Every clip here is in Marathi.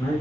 नाही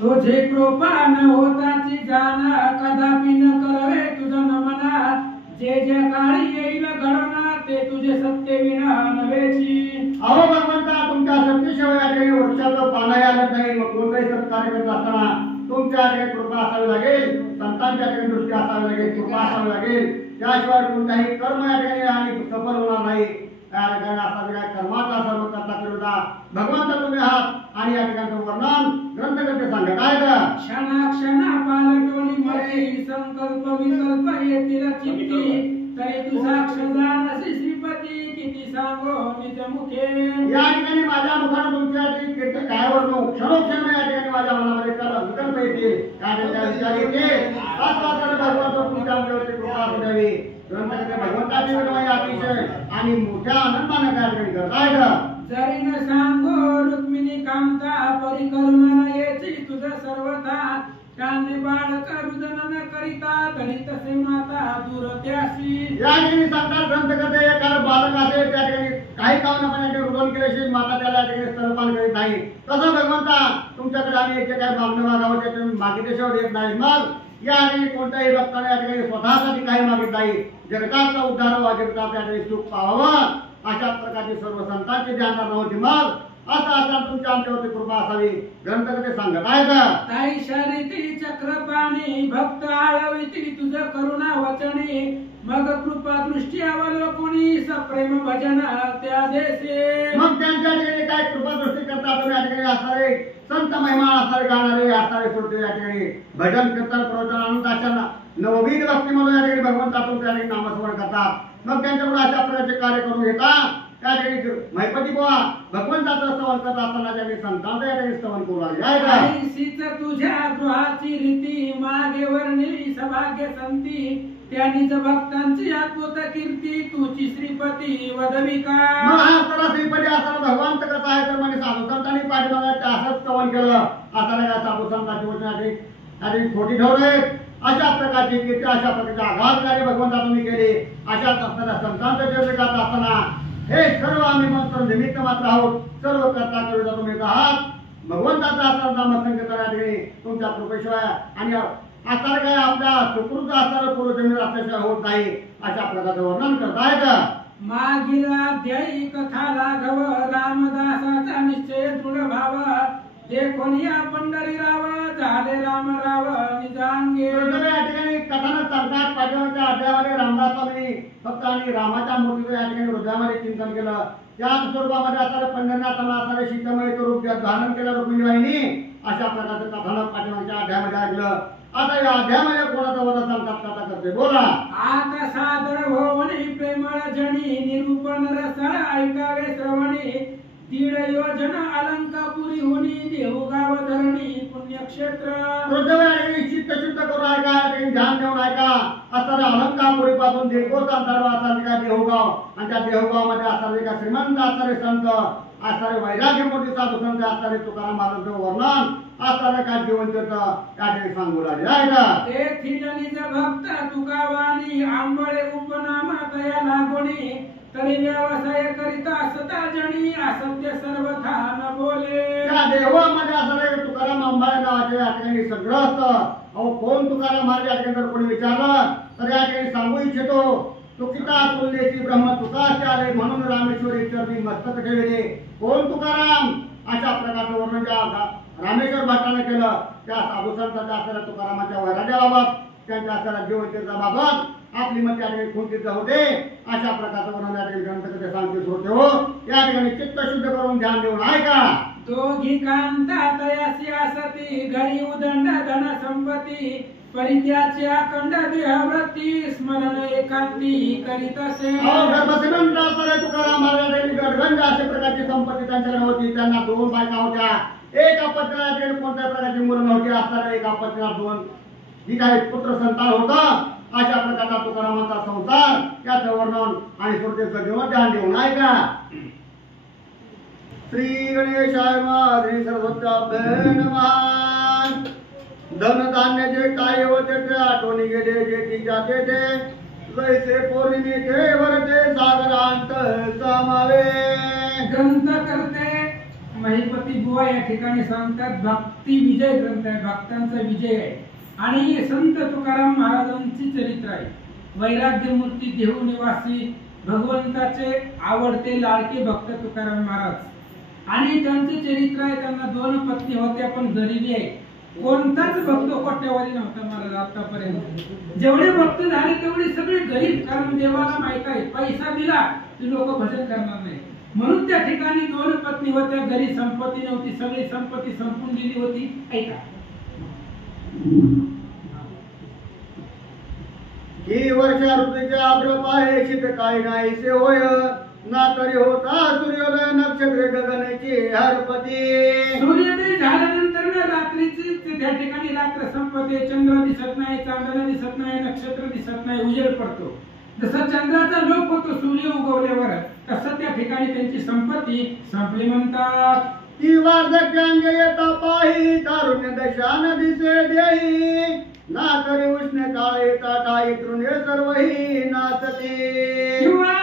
तुझे कृपा न होताची जाण कदापि न करवे तुझं नमना जे जे काळी येईल घडवणार ते तुझे सत्य विना नव्हेची अहो भगवंता तुमच्या सत्यशिवाय आठवणी वृक्षाचं पानं आलं नाही मग कोणताही सत्कार्य करत असताना तुमच्या आठवणी कृपा असावी लागेल संतांच्या आठवणी दृष्टी असावी लागेल कृपा असावी लागेल त्याशिवाय कोणताही कर्म या ठिकाणी आणि सफल होणार नाही त्या ठिकाणी असा काय कर्माचा सर्व करता करूदा भगवंत तुम्ही आहात आणि या ठिकाणचं वर्णन ग्रंथकर्ते सांगत आहेत क्षणा पालटोनी मरे संकल्प विकल्प येतील चित्ती तरी तू साक्ष जाणसी श्रीपती किती सांगो निज मुखे या ठिकाणी माझ्या मुखाने तुमच्या कीर्तन काय वर्णू क्षणोक्षण या ठिकाणी माझ्या मनामध्ये विकल्प येतील काय विचार येते भगवंत तुमच्या आमच्यावरती कृपा असू द्यावी ग्रंथकर्ते भगवंताची विनय अतिशय आणि मोठ्या आनंदाने त्या ठिकाणी करतायत जरी न सांगो रुक्मिणी कांता परी करुणा येची तुझ सर्वथा कान्य बाळक रुदन न करिता तरी तसे माता दूर त्यासी या ठिकाणी सांगतात ग्रंथकर्ते एखादा बालक असेल त्या ठिकाणी काही कामनापणाचे रुदन केल्याशिवाय माता त्याला त्या ठिकाणी स्तनपान करीत नाही तसं भगवंता तुमच्याकडे आम्ही याचे काय मागणं मागावं त्याच्या मागितल्याशिवाय येत नाही मग या ठिकाणी कोणत्याही भक्ताने या ठिकाणी स्वतःसाठी काही मागित नाही जगताचा उद्धार व्हावा जगतात त्या ठिकाणी सुख पाहावं अशा प्रकारची सर्व संतांची ध्यान नव्हती मग आता तुमच्या आमच्यावरती कृपा असावी ग्रंथकर्ते सांगत आहेत ताई शरीती चक्रपाणी भक्त आळविती तुझ करुणा वचनी मग कृपा दृष्टी अवलोकनी सप्रेम भजन त्या देशे मग त्यांच्या ठिकाणी काय कृपा दृष्टी करता तुम्ही या ठिकाणी असणारे संत महिमा असणारे गाणारे असणारे श्रोते या ठिकाणी भजन कीर्तन प्रवचन अनुदान नवविध भक्ती म्हणून या ठिकाणी भगवंता तुमच्या ठिकाणी नामस्मरण करतात मग त्यांच्याकडून अशा प्रकारचे कार्य करून घेता त्या ठिकाणी महिपती बुवा भगवंताचं स्तवन करत असताना त्यांनी संतांचं या ठिकाणी स्तवन करू लागले तुझ्या गृहाची रीती मागे वर्णिली सभाग्य संती त्यांनीच भक्तांची अद्भुत कीर्ती तुझी श्रीपती वदविका मग हा असताना श्रीपती असताना भगवंत कसं आहे तर म्हणजे साधू संतांनी पाठीमागे असंच स्तवन केलं असताना या साधू संतांची वचनाची खोटी ठेवले अशा प्रकारची कीर्ती अशा प्रकारचे आघातकारी भगवंता तुम्ही केले अशा असताना संतांचं जय करत असताना हे सर्व आम्ही मात्र निमित्त मात्र आहोत सर्व करता करूचा तुम्ही आहात भगवंताचा नामसंकीर्तनाने तुमच्या कृपेशिवाय आणि आता काय आपल्या सुकृत असणारं पूर्वजन्मी असल्याशिवाय होत नाही अशा प्रकारचं वर्णन करतायत मागील अध्यायी कथा लाघव रामदासाचा निश्चय दृढ भाव देखून या पंढरी राव झाले राम राव निजांगे या ठिकाणी कथानक सांगतात पाठीमागच्या अध्यायामध्ये रामदासांनी फक्त आणि रामाच्या मूर्तीचं या ठिकाणी हृदयामध्ये चिंतन केलं त्याच स्वरूपामध्ये असणारे पंढरनाथांना असणारे सीतामयीचं रूप धारण केलं रुक्मिणीबाईंनी अशा प्रकारचं कथानक पाठीमागच्या अध्यायामध्ये ऐकलं आता या अध्यायामध्ये कोणाचं वर्णन सांगतात कथा करते बोला आता सादर भोवनी प्रेमळ जणी निरूपण रसाळ ऐकावे श्रवणी दीड योजना अलंकापुरी होनी देवगाव धरणी पुण्यक्षेत्र चित्त शुद्ध करून ऐका ध्यान देऊन ऐका असणाऱ्या अलंकापुरी पासून दीर्घोस अंतर्व असणारे देवगाव आणि त्या देवगाव मध्ये असणारे श्रीमंत असणारे संत असणारे वैराग्य मोठी साधू संत असणारे तुकाराम महाराजांचं वर्णन असणारे काय जीवन त्या ठिकाणी सांगू लागले आहे तेथील भक्त तुकावानी आंबळे उपनाम तया लागोणी तरी व्यवसाय करिता सता जणी असत्य सर्वथा न बोले त्या देवामध्ये असणारे तुकाराम अंबाळे नावाचे या ठिकाणी सगळं असतं अहो कोण तुकाराम महाराज या ठिकाणी कोणी विचारलं तर या ठिकाणी सांगू इच्छितो तुकिता तुलनेची ब्रह्म तुकाचे आले म्हणून रामेश्वरी चरणी मस्तक ठेवले कोण तुकाराम अशा प्रकारचं वर्णन ज्या रामेश्वर भट्टाने केलं त्या साधू संतांच्या असणाऱ्या तुकारामाच्या वैराग्याबाबत त्यांच्या असणाऱ्या जीवनचरित्राबाबत आपली मत या ठिकाणी खुंटीत होते अशा प्रकारचं वर्णन या ठिकाणी ग्रंथकर्ते सांगते होते हो या ठिकाणी चित्त शुद्ध करून ध्यान देऊन ऐका दोघी कांता तयासी असती घरी उदंड धन संपत्ती परित्याची अखंड देहवृत्ती स्मरण एकांती करीत असे गर्भश्रीमंत असणारे तुकाराम महाराजांनी गडगंज अशा प्रकारची संपत्ती त्यांच्याकडे होती त्यांना दोन बायका होत्या एका पत्नीला कोणत्या प्रकारची मुलं नव्हती असताना एका पत्नीला दोन जी काही पुत्र संतान होतं अशा प्रकारचा तुकारामांचा संसार याचं वर्णन आणि श्रोतेचं जीवन ध्यान देऊन ऐका श्री गणेशाय श्री सरस्वत्याभ्ये नमः धन धान्य जे काय होते ते आठवणी गेले जे तिच्या तेथे जैसे पौर्णिमेचे वरते सागरांत समावे ग्रंथ करते महिपती बुवा या ठिकाणी सांगतात, भक्ती विजय ग्रंथ आहे, भक्तांचा विजय आहे. आणि संत तुकाराम महाराजांची चरित्र आहे. वैराग्य मूर्ती देहू निवासी भगवंताचे आवडते लाडके भक्त तुकाराम महाराज. आणि त्यांचे चरित्र आहे, त्यांना 2 पत्नी होत्या पण गरिबी आहे. कोणताच भक्त कोट्यावधी नव्हता महाराज आतापर्यंत. जेवढे भक्त झाले तेवढे सगळे गरीब, कारण देवाला माहित आहे पैसा दिला की लोक भजन करणार नाही. म्हणून त्या ठिकाणी 2 पत्नी होत्या, घरी संपत्ती नव्हती, सगळी संपत्ती संपून गेली होती. ऐका, ही वर्षा ऋतूच्या आभ्रप आहे, शीतकाळी नाहीसे होय, ना तरी होता सूर्योदय नक्षत्र गगनाची हरपती. सूर्योदय झाल्यानंतर ना रात्रीची त्या ठिकाणी रात्र संपते, चंद्र दिसत नाही, चांदणा दिसत नाही, नक्षत्र दिसत नाही, उजेड पडतो. जसा चंद्राचा लोप होतो सूर्य उगवल्यावर, तसं त्या ठिकाणी त्यांची संपत्ती संपली म्हणतात. ती वार्धक्यांग येता पाही, तारुण्य दशान दिसे देही, ना तरी उष्ण काळ येता ठाई तृणे सर्वही नाचते. किंवा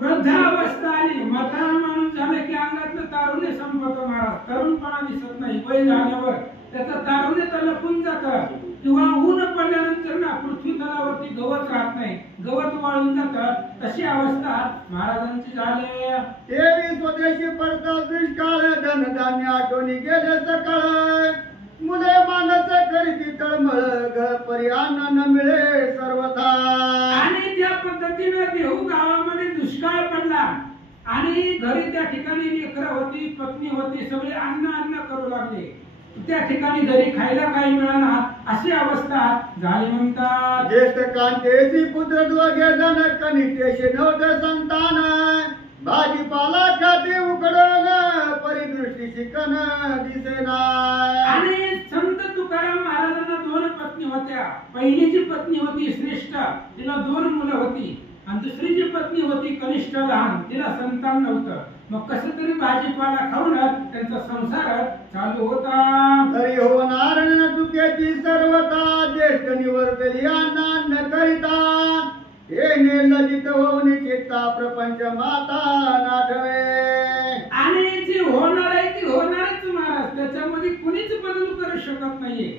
वृद्धावस्था आली, म्हातारा माणूस झाला की अंगातलं तारुण्य संपतो महाराज, तरुणपणा दिसत नाही. वय झाल्यावर त्याचं तारुण्य तर लपून जातं. किंवा ऊन पडल्यानंतर ना पृथ्वी तलावरती गवत राहत नाही, गवत वाळून जातं. तशी अवस्था महाराजांची झाली. देवी स्वदेशी पडता दुष्काळ, धन धान्य आठवणी गेले सकाळ, मुले मानस करीती तळमळ, घरपरी अन्न न मिळे सर्वथा. आणि त्या पद्धतीने देहू गावामध्ये दुष्काळ पडला आणि घरी त्या ठिकाणी लेकरं होती, पत्नी होती, सगळे अन्न करू लागले. त्या ठिकाणी घरी खायला काही मिळाला, अशी अवस्था झाली म्हणतात. ज्येष्ठ कांतेची पुत्र दोघे जण, कनिष्ठेशी नव्हते संतान, भाजीपाला खाते उकडून, परिदृष्टी शिकन दिसेना. आणि संत तुकाराम महाराजांना 2 पत्नी होत्या. पहिली जी पत्नी होती श्रेष्ठ, तिला 2 मुलं होती. आणि दुसरी जी पत्नी होती कनिष्ठ लहान, तिला संतान नव्हतं. मग कसं तरी भाजीपाला खाऊन त्यांचा संसार चालू होता. तरी होणार न चुकीची सर्वता, ज्येष्ठ निवर्तली अन्न करिता, हे लजित होऊन चित्ता प्रपंच माता नाठवे. आणि जी होणार आहे ती होणारच महाराज, त्याच्यामध्ये कुणीच बदल करू शकत नाहीये.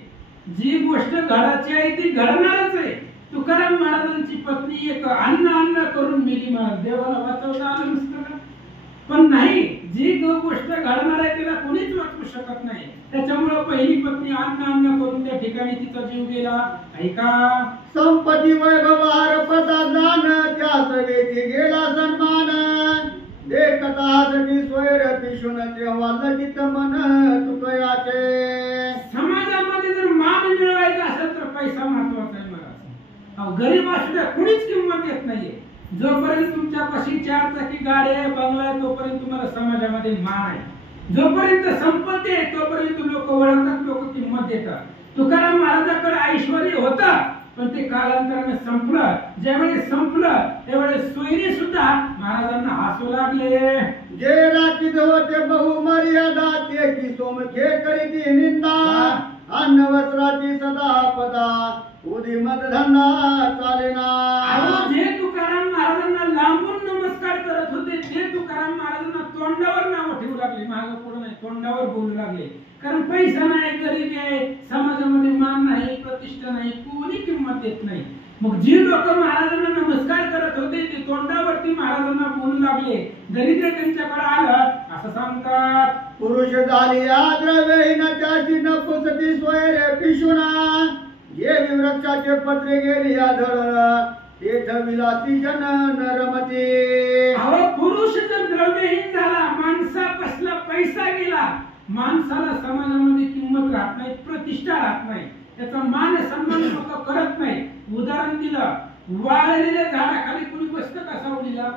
जी गोष्ट घडायची आहे ती घडणारच आहे. तुकाराम महाराजांची पत्नी एक अन्न करून मेली महाराज, देवाला वाचवता आलं नसतं. पण नाही, जी गोष्ट घडणार आहे तिला कोणीच वाचवू शकत नाही. त्याच्यामुळे पहिली पत्नी अन्न करून त्या ठिकाणी तिचा जीव गेला. ऐका, संपत्ती वैभव हरपता जाण, त्या सवेची गेला सन्मान, देखता हसती स्वैर पिशून, तेव्हा लजित मन तुकयाचे. समाजामध्ये जर मान मिळवायचा असेल तर पैसा महत्वाचा आहे महाराज. गरीब असल्या कुणीच किंमत येत नाहीये. जोपर्यंत तुमच्यापाशी 4 चाकी गाडी आहे, बंगला आहे, तोपर्यंत तुम्हाला समाजामध्ये मान आहे. जोपर्यंत संपत्ती आहे तोपर्यंत लोक ओळखतात, लोक किंमत देतात. तुकाराम महाराजांकडे ऐश्वर्य होतं, पण ते कालांतराने संपलं. ज्यावेळी संपलं त्यावेळेस सोयरे सुद्धा महाराजांना हसू लागले. जे राखीत होते बहुमर्यादा, ते की सोमखे करीती निंदा, अन्न वस्त्राची सदा पदा, उदी मदधंदा चालेना. जे तुकाराम महाराजांना लांबून नमस्कार करत होते ते तुकाराम महाराजांना तोंडावर नाव ठेवू लागले. मागं पुढे नाही, तोंडावर बोलू लागले. कारण पैसा नाही, गरिबी आहे, समाजामध्ये मान नाही, प्रतिष्ठा नाही, कोणी किंमत देत नाही. मग जी लोक महाराजांना नमस्कार करत होते ते तोंडावरती महाराजांना बोलू लागले. दरिद्र त्यांच्याकडे आलं असं सांगतात. पुरुष झाली द्रव्यहीन, त्याची नपुसती स्वैर पिशुना, जे वृक्षाचे पत्रे गेली आढळ, तेथ विलासी जन नरमती. अहो, पुरुष जर द्रव्यहीन झाला, माणसापासला पैसा गेला, माणसाला समाजामध्ये किंमत राहत नाही, प्रतिष्ठा राहत नाही, त्याचा मान सन्मान लोक करत नाही. उदाहरण दिलं, वाळलेल्या झाडाखाली कुणी बसतं का सावलीला?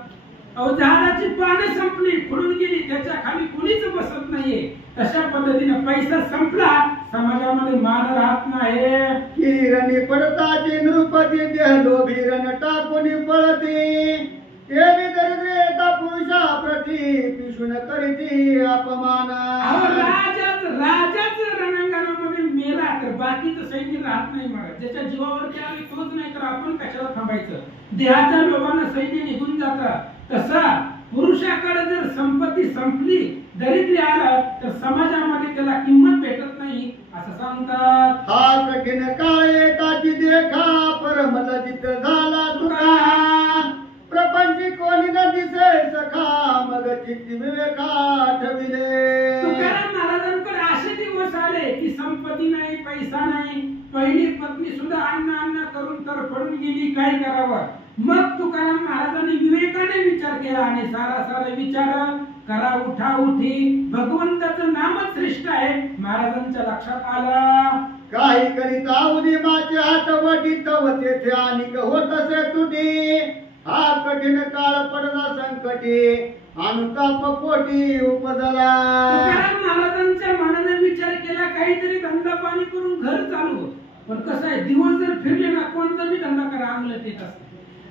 अहो, झाडाची पाने संपली, खुडून गेली, त्याच्या खाली कुणीच बसत नाहीये. तशा पद्धतीने पैसा संपला, समाजामध्ये मान राहत नाही. किरणी पडताची नृपती, देह लोभीरण टाकून पळती, तेवी दरिद्रेता पुरुषा प्रती, पिशून करीती अपमान. राजाच रणांगणामध्ये मेला तर बाकीचं सैन्य राहत नाही महाराज. ज्याच्या जीवावरती आले तोच, नाही तर आपण कशाला थांबायचं? देहाच्या लोभानं सैन्य निघून जातं. तसा पुरुषाकडे जर संपत्ती संपली दरिद्री आलं तर समाजामध्ये त्याला किंमत भेटत नाही असं सांगतात. हा कठीण काळ येताची देखा परमलजित झाला तुका प्रपंची कोणी न दिसे सखा मग चित्ती विवेका ठविले. तुकाराम महाराजांकडे असे दिवस आले की संपत्ती नाही, पैसा नाही, पहिली पत्नी सुद्धा अन्न करून तरफडून गेली, काय करावं. मग तुकाराम महाराजांनी विवेकाने विचार केला आणि सारा विचार करा उठा उठी भगवंताचं नामच श्रेष्ठ आहे महाराजांच्या लक्षात आलं. काही करिता उदिमाचे हात वटीत व तेथे अनिक होत असे तुटी हा कठीण काळ पडला संकटी अनुताप पोटी उपजला. तुकाराम महाराजांच्या मनाने विचार केला काहीतरी धंदा पाणी करून घर चालू. पण कसं आहे दिवस जर फिरले ना कोणताही धंदा करा अंगलट येत असते.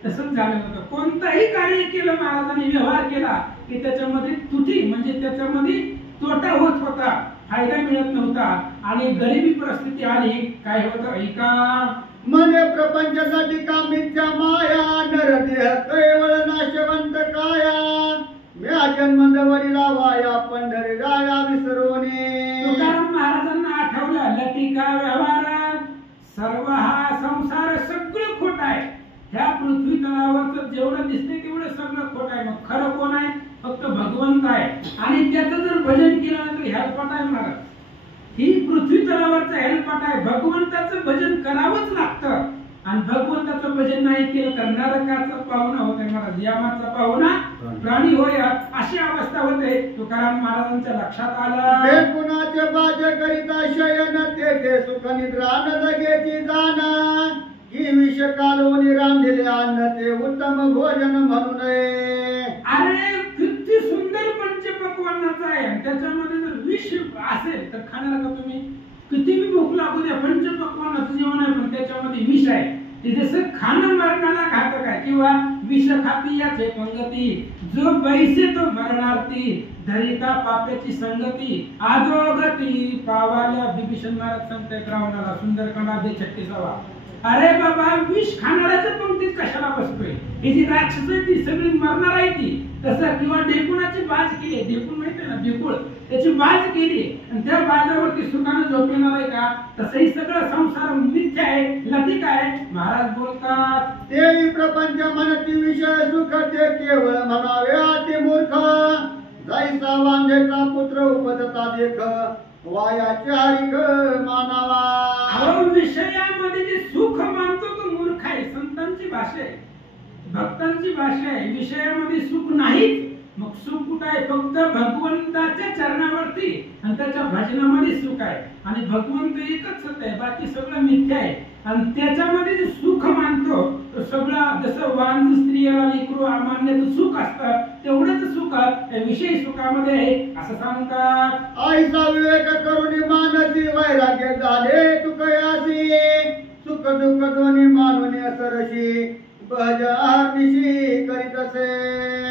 तसंच झालं होतं. कोणताही कार्य केलं महाराजांनी व्यवहार केला की त्याच्यामध्ये तुटी म्हणजे त्याच्यामध्ये तोटा होत होता, फायदा मिळत नव्हता आणि गरिबी परिस्थिती आली. काय होतं ऐका. मने प्रपंचासाठी का मिथ्या माया नरदेह केवळ नाशवंत काया म्या जन्म वडिला वाया पंढरी राया विसरोनी. तुकाराम महाराजांना आठवलं लटिका व्यवहार सर्व हा संसार सगळं खोट आहे. ह्या पृथ्वी तलावरचं जेवढं दिसते तेवढं सगळं खोट आहे. मग खरं कोण आहे? फक्त भगवंत आहे. आणि त्याचं जर भजन केलं तर हेलपाट आहे महाराज. ही पृथ्वी तलावरचं हेलपाट आहे. भगवंताचं भजन करावंच लागतं आणि भगवंताचं भजन नाही केलं तर नरकाचा पाहुणा होतोय महाराज. यमाचा पाहुणा प्राणी होय अशी अवस्था होते. तुकाराम महाराजांच्या लक्षात आलं. कुणाचे बाजे करिता शयन ते सुख निद्रा न जगेची जाना ही विष कालोनी रांधले अन्न ते उत्तम भोजन म्हणून. अरे किती सुंदर पंचपक्वान्नाचा आहे. त्याच्यामध्ये जर विष असेल तर खाणार का तुम्ही? किती बी भूक लागू द्या पंचपक्वान्नाचं जेवण आहे पण त्याच्यामध्ये विष आहे. ते जसं खाणं मरणाला घातक आहे किंवा विष खाती याचे पंगती जो बैसे तो मरणार्थी धरिता पाप्याची संगती आजोगती पावाल्या. बिभीषण महाराज सांगतायत रावणाला सुंदरकांडामध्ये 36वा. अरे बाबा विष खाणाऱ्याच्या पंक्तीत कशाला बसतोय? ही जी राक्षस आहे ती सगळी मरणार आहे ती. तसं किंवा ढेकुणाची बाज केली, ढेकुण माहिती ना ढेकुळ, त्याची बाज केली आणि त्या बाजावरती सुखानं झोपणार आहे का? तसंही सगळं संसार मिथ्या आहे, लटिक आहे. महाराज बोलतात देवी प्रपंच मनती विषय सुख ते केवळ म्हणावे अति मूर्ख जायचा वांझेचा पुत्र उपजता देख वायाचे हरिक मानावा. विषयामध्ये जे सुख मानतो तो मूर्ख आहे. संतांची भाषा आहे, भक्तांची भाषा आहे. विषयामध्ये सुख नाहीच. मग सुख कुठं आहे? फक्त भगवंताच्या चरणावरती आणि त्याच्या भजनामध्ये सुख आहे. आणि भगवंत एकच सत्य आहे, बाकी सगळं मिथ्या आहे. आणि त्याच्यामध्ये जे सुख मानतो तो सगळं जसं वांझ स्त्रियाला लेकरू अमान्याचं सुख असतं तेवढंच सुख विषय सुखामध्ये आहे असं सांगतात. आईचा विवेक करून मानसी वैराग्य झाले तुकयासी सुख दुःख दोन्ही मानून सरशी भजनिशी करीत असे.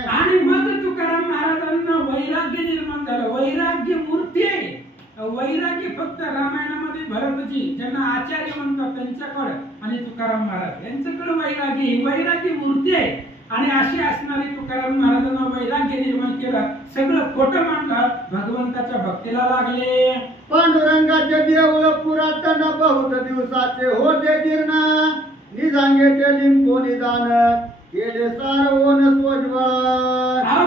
आणि मग तुकाराम महाराजांना वैराग्य निर्माण झालं. वैराग्य मूर्ती आहे. वैराग्य फक्त रामायणामध्ये भरतजी ज्यांना आचार्य म्हणतात त्यांच्याकडे आणि तुकाराम महाराज यांच्याकडे वैराग्य मूर्ती आहे. आणि अशी असणारी तुकाराम महाराजांना वैराग्य निर्माण केलं. सगळं खोटं मानलं, भगवंताच्या भक्तीला लागले. पांडुरंगाचे देऊळ पुरातन बहुत दिवसाचे होते जीर्ण निजांगेचे लिंबो निदान केले सारवून स्वज्वळ.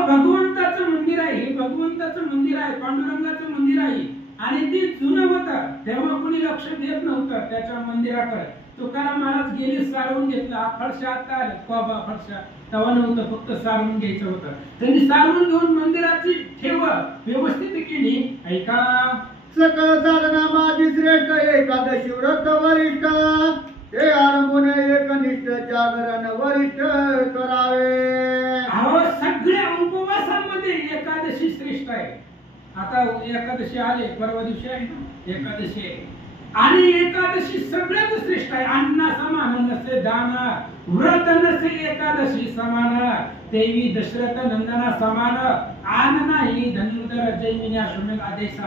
भगवंताचं मंदिर आहे. हे भगवंताचं मंदिर आहे, पांडुरंगाचं मंदिर आहे. आणि ते जुनं होतं तेव्हा कोणी लक्ष देत नव्हतं त्याच्या मंदिराकडे. तुकाराम महाराज गेले सारवून घेतला. फडशा आता आले कोबा फडशा तेव्हा नव्हतं, फक्त सारवून घ्यायचं होतं. त्यांनी सारवून घेऊन मंदिराची ठेव व्यवस्थित केली. ऐका. सकळ साधना माझी श्रेष्ठ एकादशी व्रत वरिष्ठ ते आरंभून एकनिष्ठ जागरण वरिष्ठ करावे. सगळ्या उपवासामध्ये एकादशी श्रेष्ठ आहे. आता एकादशी आले, परवा दिवशी आहे ना एकादशी आहे. आणि एकादशी सगळ्यात श्रेष्ठ आहे. अन्न समान नसे दान व्रत नसे एकादशी समान देवी दशरथ नंदना समान आन नाही धनुर्धर जैमिनी अश्वमेध आदेश.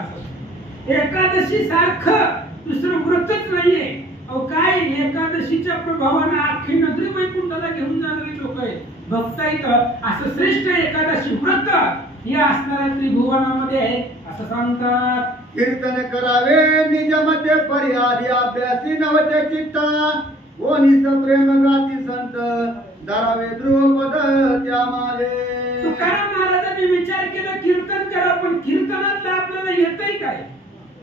एकादशी सारखं दुसरं व्रतच नाहीये. काय एकादशीच्या प्रभावाने अख्खी नगरी वैकुंठाला घेऊन जाणारी लोक आहेत, भक्त आहेत. असं श्रेष्ठ एकादशी व्रत ही असणाऱ्या त्रिभुवनामध्ये आहे असं सांगतात. कीर्तन करावे निजमध्ये पर्यादी अभ्यासी नवते चित्त कोणी प्रेम गाती संत धरावे ध्रुवपद त्यामाले. तुकाराम महाराजांनी विचार केला कीर्तन करा, पण कीर्तनातलं आपल्याला येतंय काय?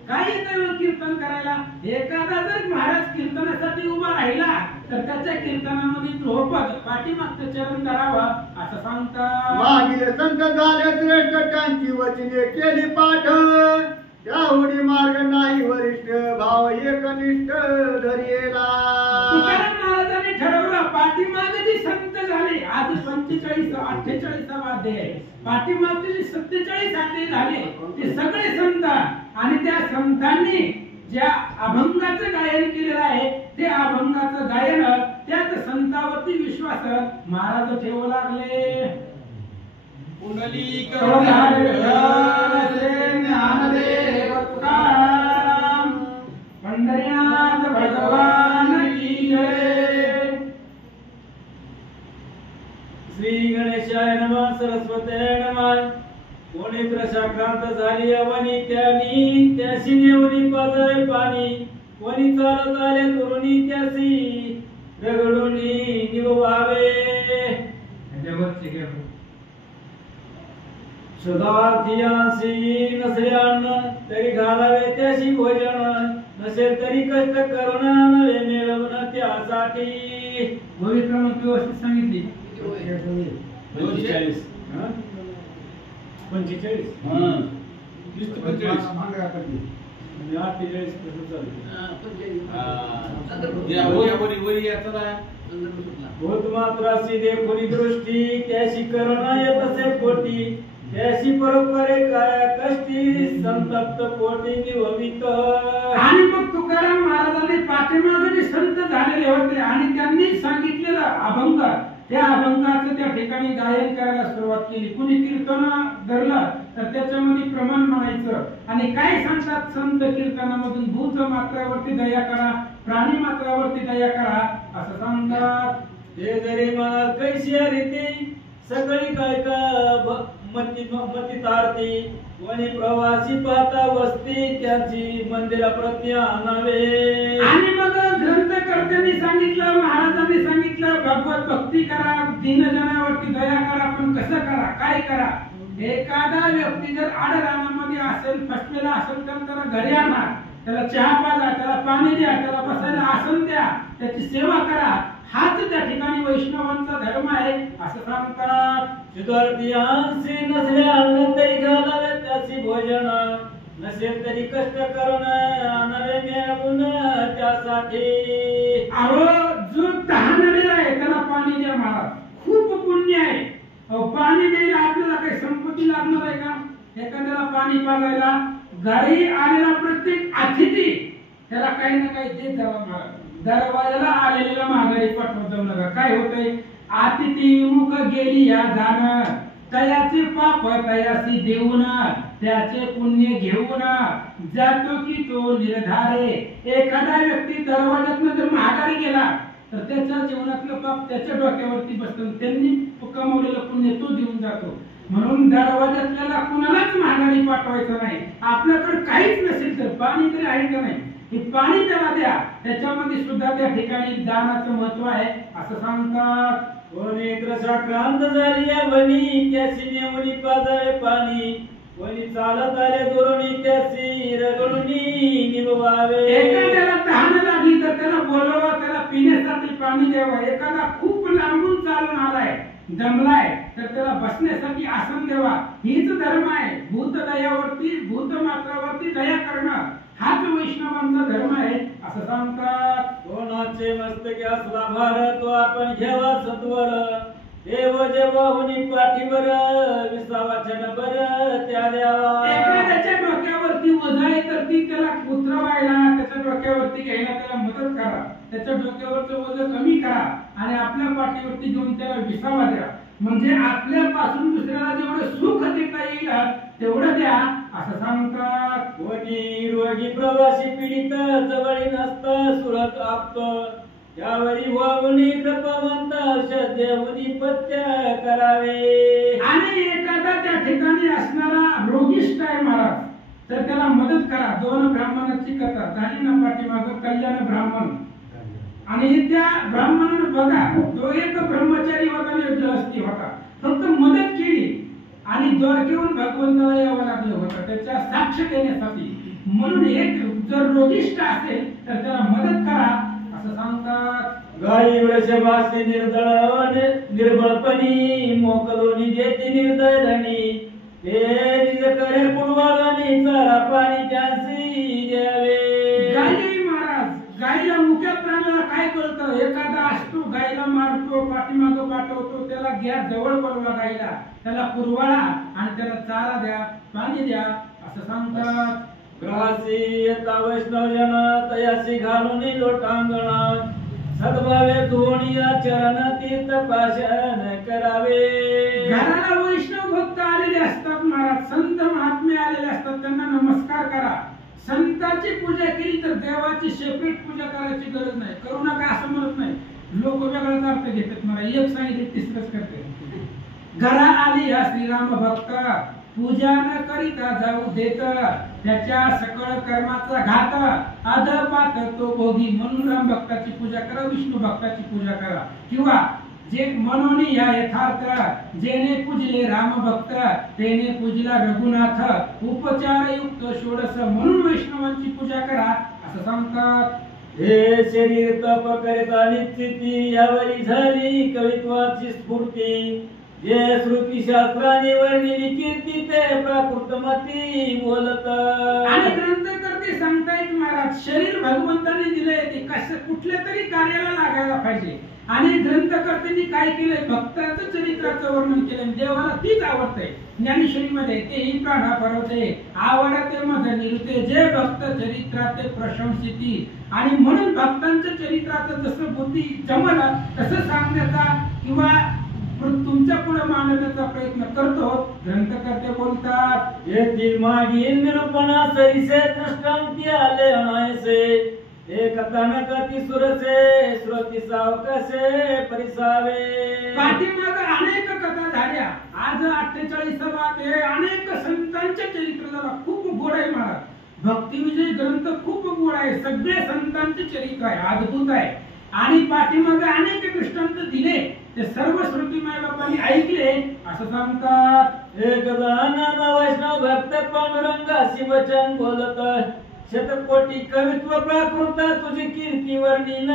काय येतं कीर्तन करायला? एखादा जर महाराज कीर्तनासाठी उभा राहिला तर त्याच्या कीर्तनामध्ये ध्रुवपद पाठीमागचं चरण धरावं असं सांगतात. मागील संत झाले श्रेष्ठ त्यांची वचने केली पाठ त्या उडी मार्ग नाही वरिष्ठ भाव एकनिष्ठ धरियेला. तुकाराम महाराजांनी ठरवलं पाठीमागे जे संत झाले आज 45-48 अध्याय आहे. पाठीमागचे जे 47 अध्याय झाले ते सगळे संत आणि त्या संतांनी ज्या अभंगाचं गायन केलेलं आहे ते अभंगाचं गायन त्याच संतावरती विश्वास महाराज ठेवू लागले. पुंडलिक ज्ञानदेव तुकाराम पंढऱ्यात भगवान की जय. श्री गणेशाय नमः सरस्वतीय नमः. कोणी संक्रांत झाली अवनी त्यानी त्याशी नेवणी पाजाय पाणी कोणी चालत आले करुणी त्यासी रगडुनी निववावे. शुद्धार्थीयांशी नसे अन्न तरी घालावे त्याशी भोजन नसेल तरी कष्ट करून नवे मिळवणं त्यासाठी. भोवी क्रमांक व्यवस्थित सांगितली. 45 45 भूतमात्रासी देखुनी दृष्टी त्याशी करुणा येतसे पोटी त्याशी परोपरे काय कष्टी संतप्त पोटी निववित. आणि मग तुकाराम महाराजांनी पाठीमागे जे संत झालेले होते आणि त्यांनी सांगितलेलं अभंग त्या अभंगाचं त्या ठिकाणी गायन करायला सुरुवात केली. कुणी कीर्तन धरलं तर त्याच्यामध्ये प्रमाण म्हणायचं आणि काय सांगतात संत कीर्तनामधून भूत मात्रावरती दया करा प्राणी मात्रावरती दया करा असं सांगतात. ते जरी म्हणाल कैशी रीती सगळी काय का मती तारती कोणी प्रवासी पाहता वस्ती त्याची मंदिरा प्रति आणावे. आणि मग ग्रंथकर्त्यांनी सांगितलं महाराजांनी सांगितलं भगवत भक्ती करा दीनजनावरती दया करा पण कसं करा काय करा. एखादा व्यक्ती जर आडरानामध्ये असेल फसलेला असेल तर त्याला घरी आणा त्याला चहा पाजा त्याला पाणी द्या त्याला बसायला आसन द्या त्याची सेवा करा. हाच त्या ठिकाणी वैष्णवांचा धर्म आहे असं सांगतात. शुद्धार्थीयांशी नसले अन्न तरी घालावे त्याची भोजन नसेल तरी कष्ट करून नवे मिळवून त्यासाठी. अहो जो तहानलेला आहे त्याला पाणी द्या महाराज खूप पुण्य आहे. पाणी द्यायला आपल्याला काही संपत्ती लागणार आहे का? एखाद्याला पाणी पाजायला घरी आलेला प्रत्येक अतिथी त्याला काही ना काही देत जावा महाराज. दरवाजाला आलेल्या माघारी पाठवत जाऊ नका. काय होतंय अतिथी मुख गेली या जाण तयाचे पाप तयासी देऊन त्याचे पुण्य घेऊन जातो की तो निर्धारे. एखादा व्यक्ती दरवाजातून जर माघारी गेला तर त्याच्या जीवनातलं पाप त्याच्या डोक्यावरती बसतं त्यांनी कमवलेलं पुण्य तो देऊन जातो. म्हणून दरवाजातल्याला कुणालाच माघारी पाठवायचं नाही. आपल्याकडे काहीच नसेल तर पाणी तरी आहे का नाही हे पाणी त्याला द्या. त्याच्यामध्ये सुद्धा त्या ठिकाणी दानाचं महत्व आहे असं सांगतात. कोणी संक्रांत झाली वनी त्याची नेवणी पाजावे पाणी कोणी चालत आले दुरुणी त्याची रगडुनी निववावे. एखाद्याला तहान लागली तर त्याला बोलवा त्याला पिण्यासाठी पाणी द्यावं. एखादा खूप लांबून चालून आलाय दमलाय तर त्याला बसण्यासाठी आसन द्यावा. हीच धर्म आहे. भूतदयावरती भूतमात्रावरती दया करणं हाच वैष्णवांचा धर्म आहे असं सांगतात. कोणाचे मस्तकी असला भार तो आपण घ्यावा सत्वर देव जेव्हा हुनी पाठीवर विसावाच्या नबर त्या द्यावा. एखाद्याच्या डोक्यावरती वजन आहे तर ती त्याला उतरवायला त्याच्या डोक्यावरती घ्यायला त्याला मदत करा. त्याच्या डोक्यावरचं वजन कमी करा आणि आपल्या पाठीवरती घेऊन त्याला विसावा द्या. म्हणजे आपल्यापासून दुसऱ्याला जेवढं सुख देता येईल तेवढं द्या असं सांगतात. कोणी रोगी प्रवासी पीडित जवळी नसता सुरत आप्त यावरी वागुनी कृपावंत श्रद्धेवनी पत्य करावे. आणि एखादा एखादा त्या ठिकाणी असणारा रोगिष्ट आहे महाराज, तर त्याला मदत करा. 2 ब्राह्मणाची कथा झाली ना पाठीमागं, कल्याण ब्राह्मण. आणि त्या ब्राह्मणानं बघा, तो एक ब्रह्मचारी होता आणि गृहस्थी होता, फक्त मदत केली आणि द्वारकेहून भगवंताला यावं लागलं होतं त्याच्या साक्ष देण्यासाठी. म्हणून एक जर रोगिष्ट असेल तर त्याला मदत करा असं सांगतात. गाई वृषभासी निर्बळपणी मोकलोनी देती निर्दय धनी, ते निज करे पुढवागानी चारा पाणी त्यांसी द्यावे. गाई महाराज, गाईला मुख्य प्राण्याला काय कळतं? एखादा असतो गाईला मारतो, पाठीमागं पाठवतो, त्याला घ्या जवळ बोलवा गाईला, त्याला पुरवाळा आणि त्याला चारा द्या, पाणी द्या असं सांगतात. ग्रासी येता वैष्णव जन तयासी घालून लोटांगण, सद्भावे धोणिया चरण तीर्थ पाशन करावे. घराला वैष्णव भक्त आलेले असतात महाराज, संत महात्मे आलेले असतात, त्यांना नमस्कार करा. संतांची पूजा केली तर देवाची सेपरेट पूजा करायची गरज नाही. करू नका असं म्हणत नाही, लोक वेगळाच अर्थ घेतात. मला एक सांगितले तिसरंच करते. घरा आली या श्रीराम भक्त, पूजा न करिता जाऊ देत, त्याच्या सकळ कर्माचा घात अधपात तो भोगी. म्हणून राम भक्ताची पूजा करा, विष्णू भक्ताची पूजा करा. किंवा जे मनोनी या यथार्थ, जेने पूजले राम भक्त तेने पूजला रघुनाथ, उपचार युक्त षोडश, म्हणून वैष्णवांची पूजा करा असं सांगतात. हे शरीर तप करिता निश्चिती, यावरी झाली कवित्वाची स्फूर्ती, जे श्रुती शास्त्राने वर्णिली कीर्ती ते प्राकृतमती बोलत. आणि ग्रंथकर्ते सांगतायत महाराज, शरीर भगवंताने दिलंय, ते कसं कुठल्या तरी कार्याला लागायला पाहिजे. आणि ग्रंथकर्त्यांनी काय केलंय? भक्ताचं चरित्राचं वर्णन केलंय. देवाला तीच आवडते. ज्ञानेश्वरीमध्ये तेही प्राणा परवते आवडते मज निरुते, जे भक्त चरित्राचे प्रशंसिती. आणि म्हणून भक्तांच्या चरित्राचं जसं बुद्धी जमलं तसं सांगण्याचा किंवा तुमच्या पुढे मांडण्याचा प्रयत्न करतो. ग्रंथकर्ते बोलतात, येथील मागील निरूपणा सरीसे दृष्टांती आले अनायसे, एक कथानकती सुरसे श्रोती सावकसे परिसावे. पाठीमाग अनेक कथा झाल्या, आज 48वा ते अनेक संतांचे चरित्र झाला. खूप गोड आहे महाराज, भक्तिविजय ग्रंथ खूप गोड आहे. सगळे संतांचे चरित्र आहे, अद्भुत आहे. आणि पाठीमाग अनेक दृष्टांत दिले, ते सर्व श्रुतीमय बापांनी ऐकले असं सांगतात. एकदा नाम वैष्णव भक्त पांडुरंग अशी वचन बोलत, शतकोटी कवित्व प्राकृत तुझी कीर्ती वर्णिन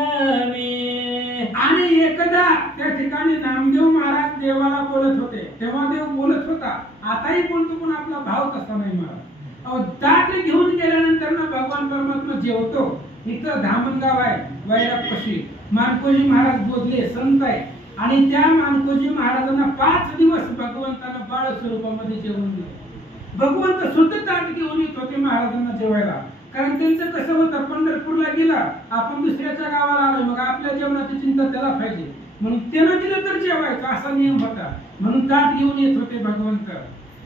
मी. आणि एकदा त्या ठिकाणी नामदेव महाराज देवाला बोलत होते, तेव्हा देव बोलत होता, आताही बोलतो, पण आपला भाव तसा नाही महाराज. ताट घेऊन गेल्यानंतर ना भगवान परमात्मा जेवतो. इथं धामणगाव आहे वैरागपाशी, मानकोजी महाराज बोधले संत आहे. आणि त्या मानकोजी महाराजांना 5 दिवस भगवंतानं बाळ स्वरूपामध्ये जेवण दिलं. भगवंत स्वतः ताट घेऊन येत होते महाराजांना जेवायला. कारण त्यांचं कसं होतं, पंढरपूरला गेला आपण दुसऱ्याच्या गावाला आलो, मग आपल्या जेवणाची चिंता त्याला पाहिजे, म्हणून त्यानं दिलं तर जेवायचं असा नियम होता. म्हणून ताट घेऊन येत होते भगवंत.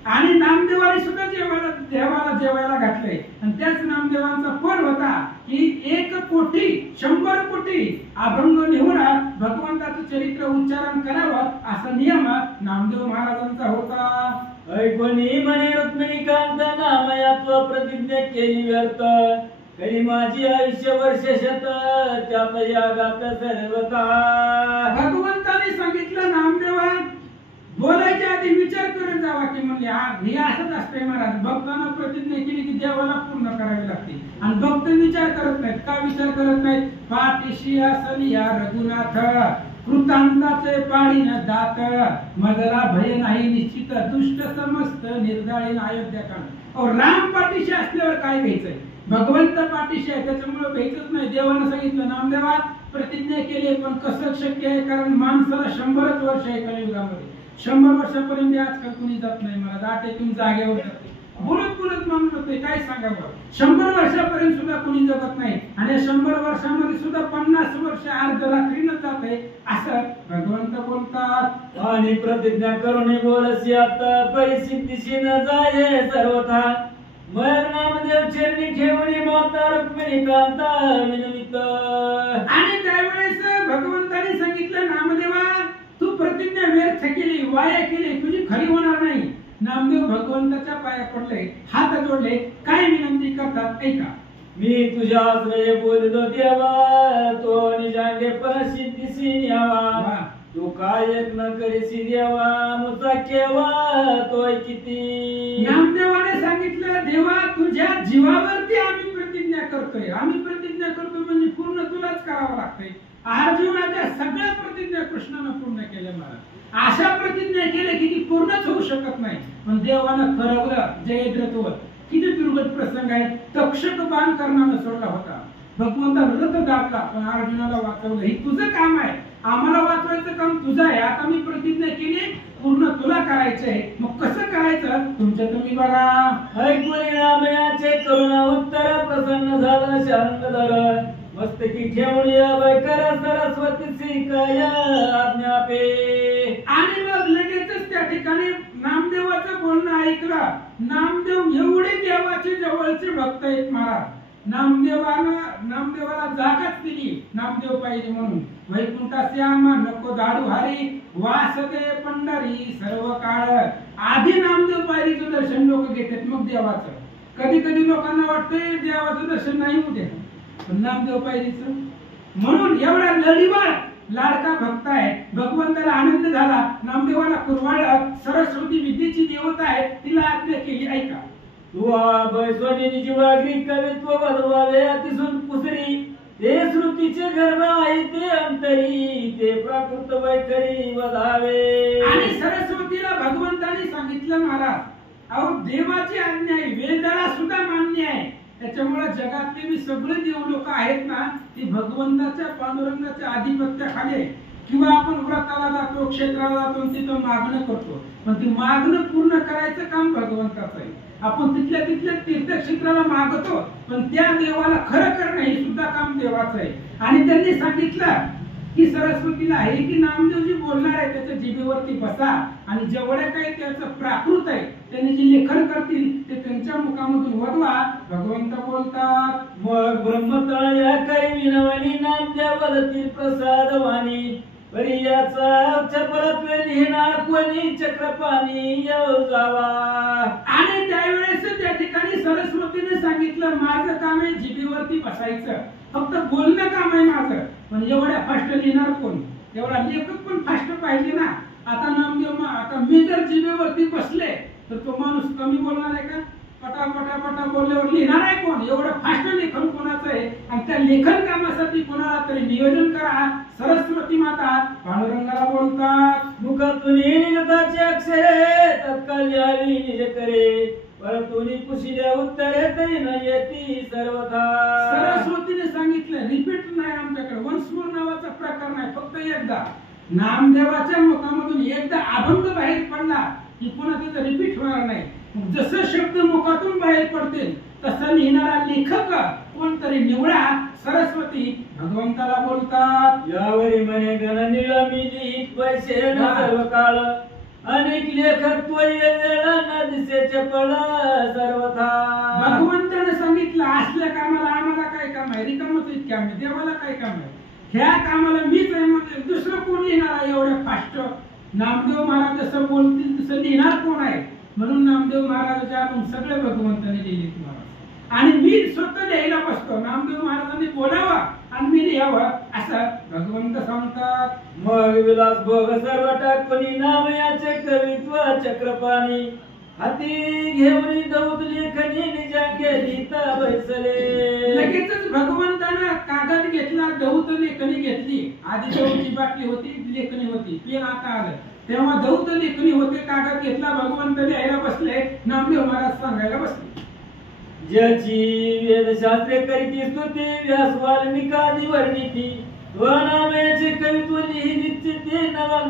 आणि नामदेवाने सुद्धा देवाला जेवायला घातलंय. आणि त्याच नामदेवांचा पण होता की 1 कोटी 100 कोटी अभंग निवडा भगवंताचं चरित्र उच्चारण करावं असा नियम नामदेव महाराजांचा होता. ऐकोनी म्हणे रुक्मिणीकांत नामयात्व प्रतिज्ञा केली व्यर्थ, कधी माझी आयुष्य वर्ष शत त्यात यागात सर्वथा. भगवंताने सांगितलं नामदेवा बोलायच्या आधी विचार करत जावा की म्हणजे हे असंच असतंय महाराज. भक्तांना प्रतिज्ञा केली की देवाला पूर्ण करावी लागते. आणि भक्त विचार करत नाहीत. का विचार करत नाहीत? पाठीशी आसनी या रघुनाथ, कृतांताचे पाळीन दात, मजला भय नाही निश्चित, दुष्ट समस्त निर्दाळीन अयोध्याकांड. राम पाठीशी असल्यावर काय घ्यायचंय? भगवंत पाठीशी आहे, त्याच्यामुळे घ्यायचंच नाही. देवानं सांगितलं नामदेवा प्रतिज्ञा केली, पण कसं शक्य आहे? कारण माणसाला 100च वर्ष आहे कलियुगामध्ये. 100 वर्षापर्यंत आजकाल कुणी जात नाही मला. दाटेतून जागेवर जाते, बोलत बोलत माणूस होते, काय सांगावं. 100 वर्षापर्यंत सुद्धा कुणी जगत नाही. आणि 100 वर्षामध्ये सुद्धा 50 वर्ष अर्धरात्रीनं जाते असं भगवंत बोलतात. आणि प्रतिज्ञा करून बोलसी आता परिस्थितीशी न जाये सर्वथा, मग नामदेव चरणी ठेवणी माता रुक्मिणीकांता विनमित. आणि त्यावेळेस भगवंताने सांगितलं नामदेवा तू प्रतिज्ञा व्यर्थ केली, वाया केली, तुझी खरी होणार नाही. नामदेव भगवंताच्या पाया पडले, हात जोडले, काय विनंती करतात ऐका. मी तुझ्या आश्रय बोललो देवा, तो निजांगे पराशी दिसी यावा. तू काय न करीसी देवा, मुचा केवा तोय किती. नामदेवाने सांगितलं, देवा तुझ्या जीवावरती आम्ही प्रतिज्ञा करतोय. आम्ही प्रतिज्ञा करतो म्हणजे पूर्ण तुलाच करावं लागतंय. अर्जुनाच्या सगळ्या प्रतिज्ञा कृष्णानं पूर्ण केल्या महाराज. अशा प्रतिज्ञा केल्या की ती पूर्णच होऊ शकत नाही, पण देवानं करवलं. जयद्रथवर किती दुर्गत प्रसंग आहे. तक्षक बाण कर्णानं सोडला होता, भगवंतानं रथ दाबला, पण अर्जुनाला वाचवलं. हे तुझं काम आहे, आम्हाला वाचवायचं काम तुझं आहे. आता मी प्रतिज्ञा केली, पूर्ण तुला करायचंय. मग कसं करायचं तुमच्या तुम्ही बघा. ऐकून रामयाचे करुणा उत्तर, प्रसन्न झालं शांत झालं. मस्तकी ठेवून वैकर सरस्वतीची काय आज्ञापे. आणि मग लगेचच त्या ठिकाणी नामदेवाचं बोलणं ऐकलं. नामदेव एवढे देवाचे जवळचे भक्त आहेत महाराज. नामदेवाला जागाच दिली, नामदेव पाहिजे म्हणून. वैकुंठा श्याम नको दाडू हारी, वासदे पंढरी सर्व काळ. आधी नामदेव पायरीचं दर्शन लोक घेतात, मग देवाचं. कधी कधी लोकांना वाटतंय देवाचं दर्शन नाही होऊ दे, पण नामदेव पायरीचं. म्हणून एवढा लढीवाळ लाडका भक्त आहे. भगवंताला आनंद झाला. नामदेवाला कुरवाळ सरस्वती विद्येची देवता आहे, तिला आज्ञा केली. ऐका. तू बैसोनी जीवाग्री कवित्व वधवावे अतिसून पुसरी. ते श्रुतीचे गर्भ आहे ते अंतरी, ते प्राकृत वैखरी वधावे. आणि सरस्वतीला भगवंताने सांगितलं महाराज, अहो देवाची आज्ञा आहे, वेदाला सुद्धा मान्य आहे. त्याच्यामुळे जगातले मी सगळे देव लोक आहेत ना, ती भगवंताच्या पांडुरंगाच्या आधिपत्याखाली. किंवा आपण व्रताला जातो, क्षेत्राला जातो, तिथं मागणं करतो, पण ती मागणं पूर्ण करायचं काम भगवंताचं आहे. आपण तिथल्या तीर्थक्षेत्राला मागतो, पण त्या देवाला खरं करणं हे सुद्धा काम देवाचं आहे. आणि त्यांनी सांगितलं की सरस्वतीला आहे की नामदेव जी बोलणार आहे त्याच्या जिभेवरती बसा, आणि जेवढे काही त्याचं प्राकृत आहे त्यांनी जे लेखन करतील ते त्यांच्या मुखामधून वदवा. भगवंत बोलतात, मग ब्रह्मतळ या काही विनवणी नामदेव वदतील प्रसाद वाणी. परियाचा चपळत्व लिहिणार कोणी चक्रपाणी येऊ जावा. आणि त्यावेळेस त्या ठिकाणी सरस्वतीने सांगितलं, माझं काम आहे जिभेवरती बसायचं, फक्त बोलणं काम आहे माझं. पण एवढ्या फास्ट लिहिणार कोण, एवढा लेखक पण फास्ट पाहिजे ना. आता नामदेव, आता मी जर जिभेवरती बसले तर तो माणूस कमी बोलणार आहे का? पटापटा बोलल्यावर लिहिणार आहे कोण? एवढं फास्ट लेखन कोणाचं आहे? आणि त्या लेखन कामासाठी कोणाला तरी नियोजन करा. सरस्वती माता पांडुरंगाला बोलतात, मुखातून निगताचे अक्षरे तत्काळ यावी निज करे. परंतु पुशिल्या उत्तरे तरी न येती सर्वथा. सरस्वतीने सांगितलं, रिपीट नाही आमच्याकडे, वन्स मोर नावाचा प्रकार नाही, फक्त एकदा. नामदेवाच्या मुखामधून एकदा अभंग बाहेर पडला की पुन्हा त्याचं रिपीट होणार नाही. जसं शब्द मुखातून बाहेर पडतील तसं लिहिणारा लेखक कोणतरी निवडा. सरस्वती भगवंताला बोलतात, यावरी म्हणे गण निळमी लिहित पैसे सर्व काळ. अनेक लेखक त्वय वेळ न दिसेचे पळ सर्वथा. भगवंताने सांगितलं, असल्या कामाला आम्हाला काय काम आहे? रिकामच इतके आम्ही, देवाला काय काम आहे? ह्या कामाला मीच आहे म्हणजे दुसरं कोण लिहिणार आहे एवढ्या फास्ट? नामदेव महाराज जसं बोलतील तसं लिहिणार कोण आहे? म्हणून नामदेव महाराजाच्या आपण सगळे भगवंताने लिहिले तुम्हाला. आणि मी स्वतः लिहायला बसतो, नामदेव महाराजांनी बोलावा आणि मी लिहावं असं भगवंत सांगतात. मग विलास भोग सर्व टाकणी नाम याचे कवित्व चक्रपाणी. हाती घेऊन दौत लेखनी निजांगे लिहिता बैसले. लगेचच भगवंतानं कागद घेतला, दौत लेखनी घेतली. आधी दौतची बाटली होती, लेखनी होती, पेन आता आलं, तेव्हा दौत लेखनी होते. कागद घेतला, भगवंत लिहायला बसले, नामदेव महाराज सांगायला बसले. ज्याची वेदशास्त्रे करीती स्तुती व्यास वाल्मिकादी वर्णिती. नामाचे कवित्व लिहिली ते नवल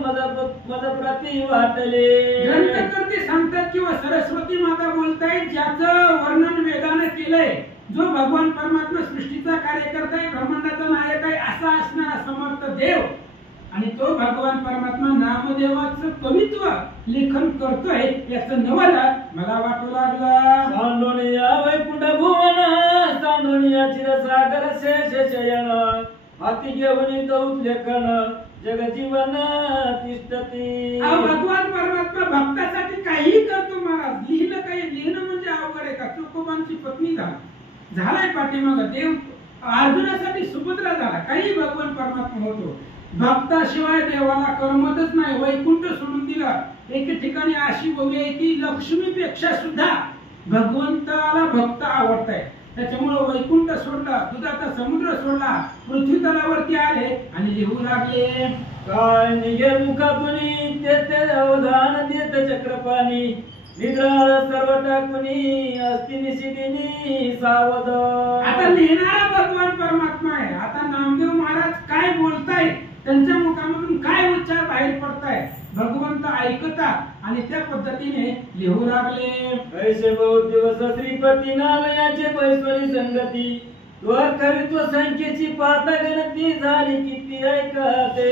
मदप्रती वाटले. ग्रंथकर्ते सांगतात किंवा सरस्वती माता बोलतायत, ज्याचं वर्णन वेदाने केलंय, जो भगवान परमात्मा सृष्टीचा कार्यकर्ता आहे, ब्रह्मांडाचा नायक आहे, असा असणारा समर्थ देव, आणि तो भगवान परमात्मा नामदेवाचं कवित्व लेखन करतोय याचं नवल मला वाटू लागलं. सांडोनिया वैकुंठ भुवन सांडोनिया चिरसागर शेष शयन. हाती घेऊन दौत लेखन जग जीवन तिष्ठती. भगवान परमात्मा भक्तासाठी काही करतो महाराज. लिहिणं म्हणजे अवघड आहे का? तुकोबांची पत्नी झालाय पाठीमागं देव, अर्जुनासाठी सुभद्रा झाला. काही भगवान परमात्मा होतो. भक्ताशिवाय देवाला करमतच नाही. वैकुंठ सोडून दिला. एक ठिकाणी अशी भूमी आहे की लक्ष्मीपेक्षा सुद्धा भगवंताला भक्त आवडताय. त्याच्यामुळे वैकुंठ सोडला, दुधाचा समुद्र सोडला, पृथ्वी तलावरती आले आणि लिहू लागले. काय निघे मुखातून ते अवधान देत चक्रपाणी, निद्राळ सर्व टाकूनी असती निशिदिनी सावध. आता लिहिणारा भगवान परमात्मा आहे. आता नामदेव महाराज काय बोलताय, त्यांच्या मुखामधून काय उच्चार बाहेर पडताय, भगवंत ऐकतात आणि त्या पद्धतीने लिहू लागले. ऐसे बहुत दिवस श्रीपती नामयाचे पैसोरी संगती, कवित्व संख्येची पाहता गणती झाली किती ऐकते.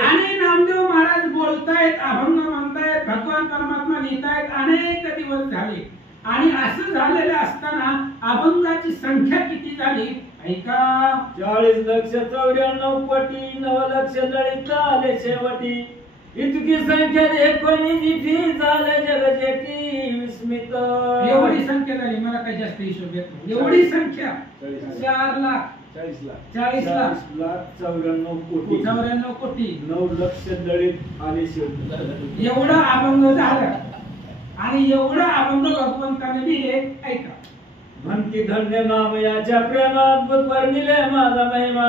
आणि नामदेव महाराज बोलतायत, अभंग म्हणतायत, भगवान परमात्मा लिहितायत. अनेक दिवस झाले आणि असं झालेलं असताना अभंगाची संख्या किती झाली ऐका. 40,94 कोटी 9 लक्ष ललित आले शेवटी, इतकी संख्या कोणी जिठी झाले जग जेठी विस्मित. एवढी संख्या झाली. मला काही जास्त हिशोब येत नाही. एवढी संख्या 4,40,94 कोटी 94 कोटी 9 लक्ष ललित आले शेवटी. एवढं अभंग झालं आणि एवढं अभंग भगवंताने लिहिले ऐका. म्हणती धन्य नाम याच्या प्रेमात वर्णिले माझा महिमा,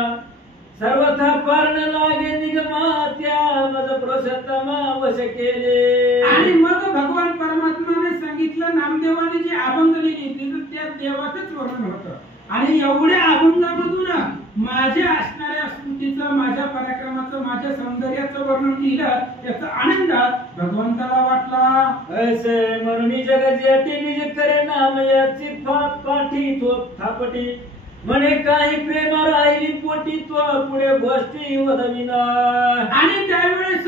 सर्वथा पारण लागे निगमा त्या मज पुरुषोत्तम वश केले. आणि मग भगवान परमात्माने सांगितलं, नामदेवाने जे अभंग लिहिले त्या देवाचंच वर्णन होतं. आणि एवढ्या अभंगामधून माझ्या असणाऱ्या स्तुतीचं, माझ्या पराक्रमाचं, माझ्या सौंदर्याचं वर्णन लिहिलं. त्याचा आनंद भगवंताला वाटला. ऐसे म्हणून जग जेठी निज करे नाम याची पाठी तो थापटी, म्हणे काही प्रेम राहिली पोटी तो पुढे गोष्टी वदविना. आणि त्यावेळेस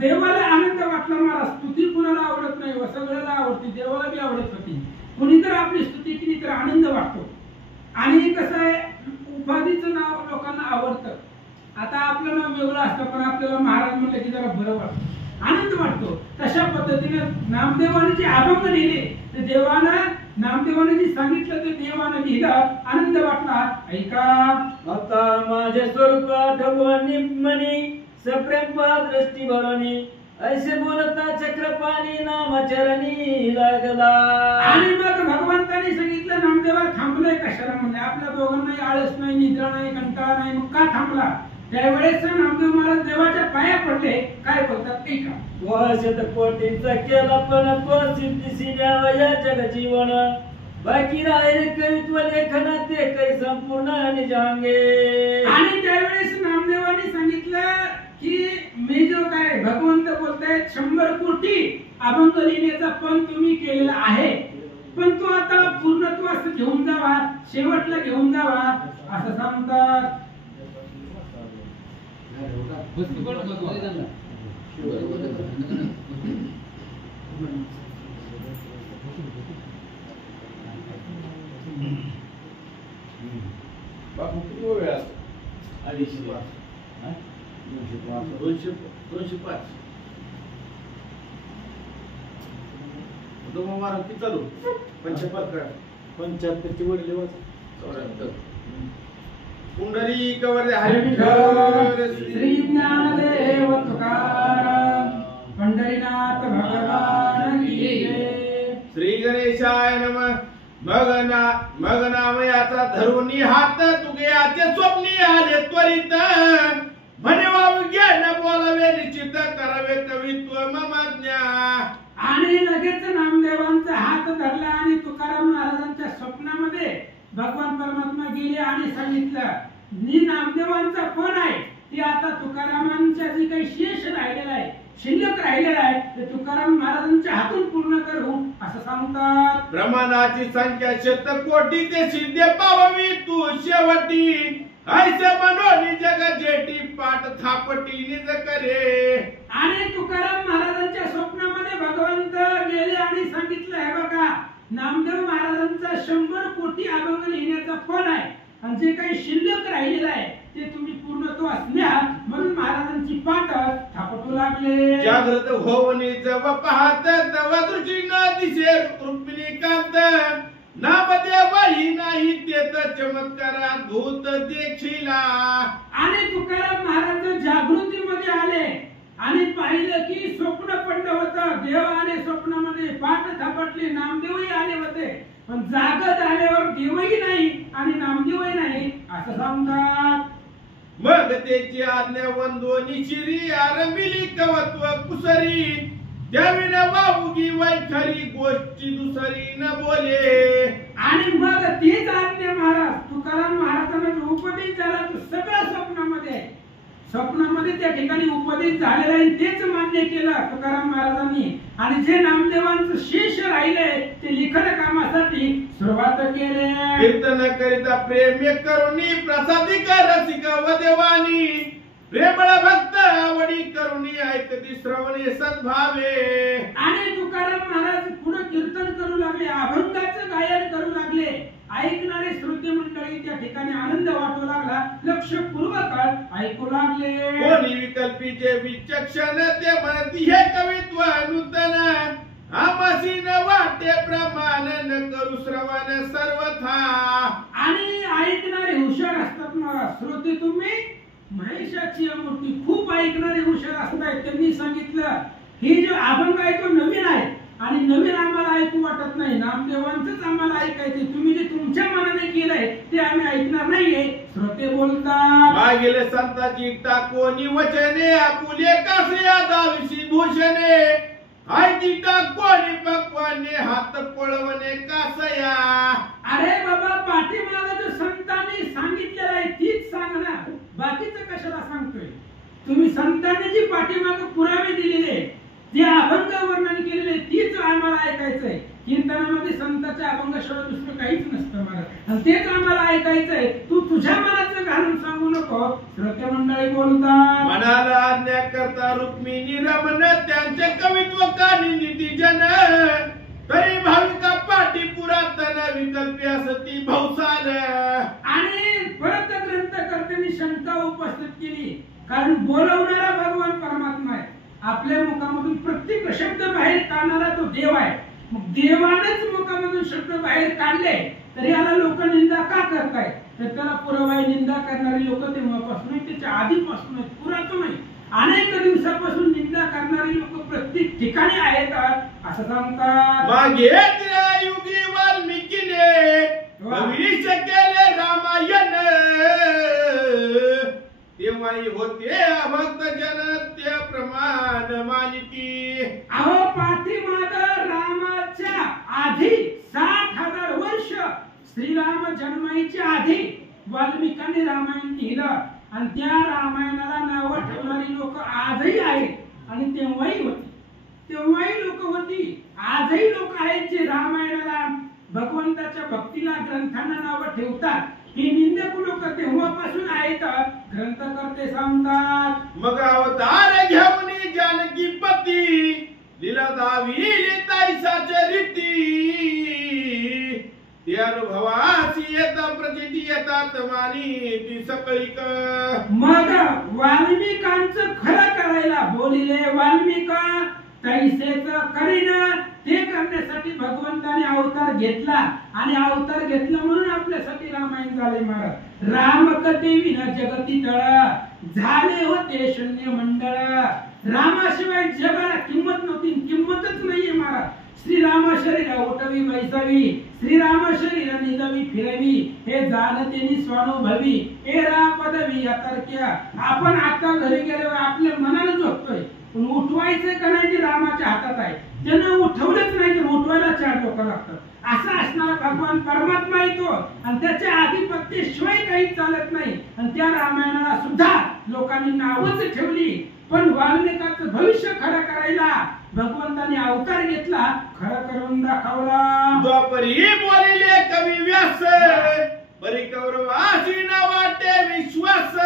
देवाला आनंद वाटला. मला स्तुती कुणाला आवडत नाही, व सगळ्याला आवडते. देवाला बी आवडत होती. कुणी जर आपली स्तुती केली तर आनंद वाटतो. आणि कसं आहे, उपाधीचं नाव लोकांना आवडतं. आता आपलं नाव वेगळं असतं पण आपल्याला महाराज म्हणलं की जरा बरं वाटतं, आनंद वाटतो. तशा पद्धतीने नामदेवाने जे अभंग लिहिले ते नामदेवाने जे सांगितलं ते देवाने लिहिलं. आनंद वाटला ऐका. आता माझे स्वरूप आठवणी मनी सप्रेम दृष्टी भरणी, ऐसे बोलता चक्रपाणी नामचरणी लागला. आणि मग भगवंताने सांगितलं, नामदेवा थांबलोय कशाला म्हणले. आपल्या दोघांनाही आळस नाही, निद्रा नाही, कंटाळा नाही, मग का थांबला. त्यावेळेस नामदेव महाराज देवाच्या पाया पडले. काय बोलतात ऐका. वाशत कोटींचा केला पण तो सिद्धीसी न्यावा या जग जीवन, बाकी राहिले कवित्व लेखन ते काही संपूर्ण निजांगे. आणि त्यावेळेस नामदेवाने सांगितलं की मी जो काय भगवंत बोलतायत 100 कोटी अभंग लिहिण्याचा पण तुम्ही केलेला आहे, पण तो आता पूर्णत्वास घेऊन जावा, शेवटला घेऊन जावा असं सांगतात. बापू किती वेळ असतो? 205 मारा किती चालू 75 ची वडील 74 कुंडली कवरे हरी विठ्ठल श्री ज्ञानदेव तुकाराम पंढरीनाथ भगवान की जय. श्री गणेशाय नमः. मग नामयाचा धरुनी हात तुगयाचे स्वप्नी आले त्वरित, म्हणे ज्ञान बोलावे निश्चित करावे कवित्व मम ज्ञान. आणि लगेच नामदेवांचा हात धरला आणि तुकाराम महाराजांच्या स्वप्नामध्ये भगवान परमात्मा गेले आणि सांगितलं, मी नामदेवांचा फोन आहे ती आता तुकारामांच्या जे काही शेष राहिलेला आहे, शिल्लक राहिलेला आहे ते तुकाराम महाराजांच्या हातून पूर्ण करू असं सांगतात. प्रमाणाची संख्या 100 कोटी ते सिद्ध पावावी तू शेवटी, ऐसे मनोनी जग जेठी पाठ थापटी निज करे. आणि तुकाराम महाराजांच्या स्वप्नामध्ये भगवंत गेले आणि सांगितलं, हे बघा नामदेव महाराजांचा 100 कोटी अभंग लिहिण्याचा फोन आहे आणि जे काही शिल्लक राहिलेला आहे ते तुम्ही पूर्णत्वास न्या म्हणून महाराजांची पाठ थापटू लागले. जागृत होवनी जव पाहत तव दृष्टी न दिसे रुक्मिणी कांत नामदेवाही नाही तेत चमत्कारा धूत देखिला. आणि तुकाराम महाराज जागृतीमध्ये आले आणि पाहिलं की स्वप्न पडलं होतं. देव आले स्वप्नामध्ये, पाठ थापटली, नामदेवही आले होते. पण जाग झाल्यावर देवही नाही आणि नामदेवही नाही असं सांगतात. मग त्याची आज्ञा वंदोनी शिरी आरंभिली कवत्व कुसरी त्याविना वाहुगी वैखरी गोष्टी दुसरी न बोले. आणि मग तीच आज्ञा महाराज तुकाराम महाराजांना जो उपदेश झाला तो सगळा स्वप्नामध्ये आहे. स्वप्नामध्ये त्या ठिकाणी उपदेश झालेला आहे, तेच मान्य केलं तुकाराम महाराजांनी. आणि जे नामदेवांचं शेष राहिले ते लिखन कामासाठी सुरुवात केली. कीर्तन करिता प्रेम करुणी प्रसादिक रसिक व देवानी प्रेमळ भक्त आवडी करुणी ऐकती श्रवणे सद्भावे. आणि तुकाराम महाराज पुढे कीर्तन करू लागले, अभंगाचं गायन करू लागले. ऐकणारे श्रोते मंडळी त्या ठिकाणी आनंद वाटू लागला, लक्षपूर्वक ऐकू लागले. कोणी विकल्पीचे विचक्षण ते म्हणती हे कवित्व नूतन आमासी न वाटे प्रमाण न करू श्रवण सर्वथा. आणि ऐकणारे हुशार असतात ना श्रोते. तुम्ही महेशाची मूर्ती खूप ऐकणारे हुशार असतात. त्यांनी सांगितलं ही जो अभंग आहे तो नवीन आहे आणि नवीन आम्हाला ऐकू वाटत नाही, नामदेवांचंच आम्हाला ऐकायचे. तुम्ही जे तुमच्या मनाने केलंय ते आम्ही ऐकणार नाहीये. श्रोते बोलतात मागील संताची टाकोनी वचने आपुले कासया दाविशी भूषणे आयती टाकोनी पक्वाने हात पळवणे कासया. अरे बाबा पाठीमागे जो संतांनी सांगितलेलं आहे तीच सांग ना, बाकीचं कशाला सांगतोय. तुम्ही संतांनी जी पाठीमागे पुरावे दिलेले जे अभंग वर्णन केलेले तीच आम्हाला ऐकायचंय. कीर्तनामध्ये संतांच्या अभंगाशिवाय दुसरं काहीच नसतं महाराज, आणि तेच आम्हाला ऐकायचंय. तू तुझ्या मनाचं घालून सांगू नको. श्रोते मंडळी बोलतात मनाला आज्ञा करता रुक्मिणी रमण त्यांचे कवित्व कानी नीती जन तरी भाविका पाठी पुरातन विकल्पी असती भौसाल. आणि परत ग्रंथकर्त्यांनी शंका उपस्थित केली, कारण बोलवणारा भगवान परमात्मा आहे. आपल्या मुखामधून प्रत्येक शब्द बाहेर काढणारा तो देव आहे. मग देवानेच मुखामधून शब्द बाहेर काढले तर याला लोक निंदा का करतायत. तर त्याला पुरावा निंदा करणारे लोक तेव्हापासून त्याच्या आधीपासून पुरातन आहे. अनेक दिवसापासून निंदा करणारे लोक प्रत्येक ठिकाणी आहेत असं सांगतात. मागे युगी वाल्मिकीने भविष्य केले रामायण तेव्हाही होते भक्त जन ते प्रमाण मानिती. अहो पाठीमाग रामाच्या आधी 60,000 वर्ष श्रीराम जन्माच्या आधी वाल्मिकांनी रामायण लिहिलं आणि त्या रामायणाला नाव ठेवणारी लोक आजही आहेत आणि तेव्हाही लोक होती. आजही लोक आहेत जे रामायणाला भगवंताच्या भक्तीला ग्रंथांना नाव ठेवतात. ही निंदक लोक तेव्हापासून आहेत ग्रंथकर्ते सांगतात. मग अवतार घेऊन जानकी पती लीला दावी ताईसाच्या रीती ते अनुभवासी येता प्रचिती येतात मानी ती सकळीक. मग वाल्मिकांचं खरं करायला बोलिले वाल्मिका तैसेच करीन ते करण्यासाठी भगवंताने अवतार घेतला आणि अवतार घेतला म्हणून आपल्यासाठी रामायण झाले महाराज. रामकथे विना जगती तळ झाले होते शून्य मंडळ. रामाशिवाय जगाला किंमत नव्हती, किंमतच नाहीये महाराज. श्रीराम शरीर उठवी बैसावी श्रीराम शरीर निजावी फिरवी हे जाणतेनी स्वानुभवी एरा पदवी अतर्क्य. आपण आता घरी गेल्यावर आपल्या मनानं झोपतोय पण उठवायचं का नाही ते रामाच्या हातात आहे. त्यानं उठवलंच नाही तर उठवायला 4 लोक लागतात. असा असणारा भगवान परमात्मा येतो आणि त्याच्या आधिपत्याशिवाय काही चालत नाही. आणि त्या रामायणाला सुद्धा लोकांनी नावच ठेवली. पण वाल्मिकाचं भविष्य खरं करायला भगवंताने अवतार घेतला, खरं करून दाखवला. द्वापरी बोलिले कवी व्यास परी कौरवासी न वाटे विश्वास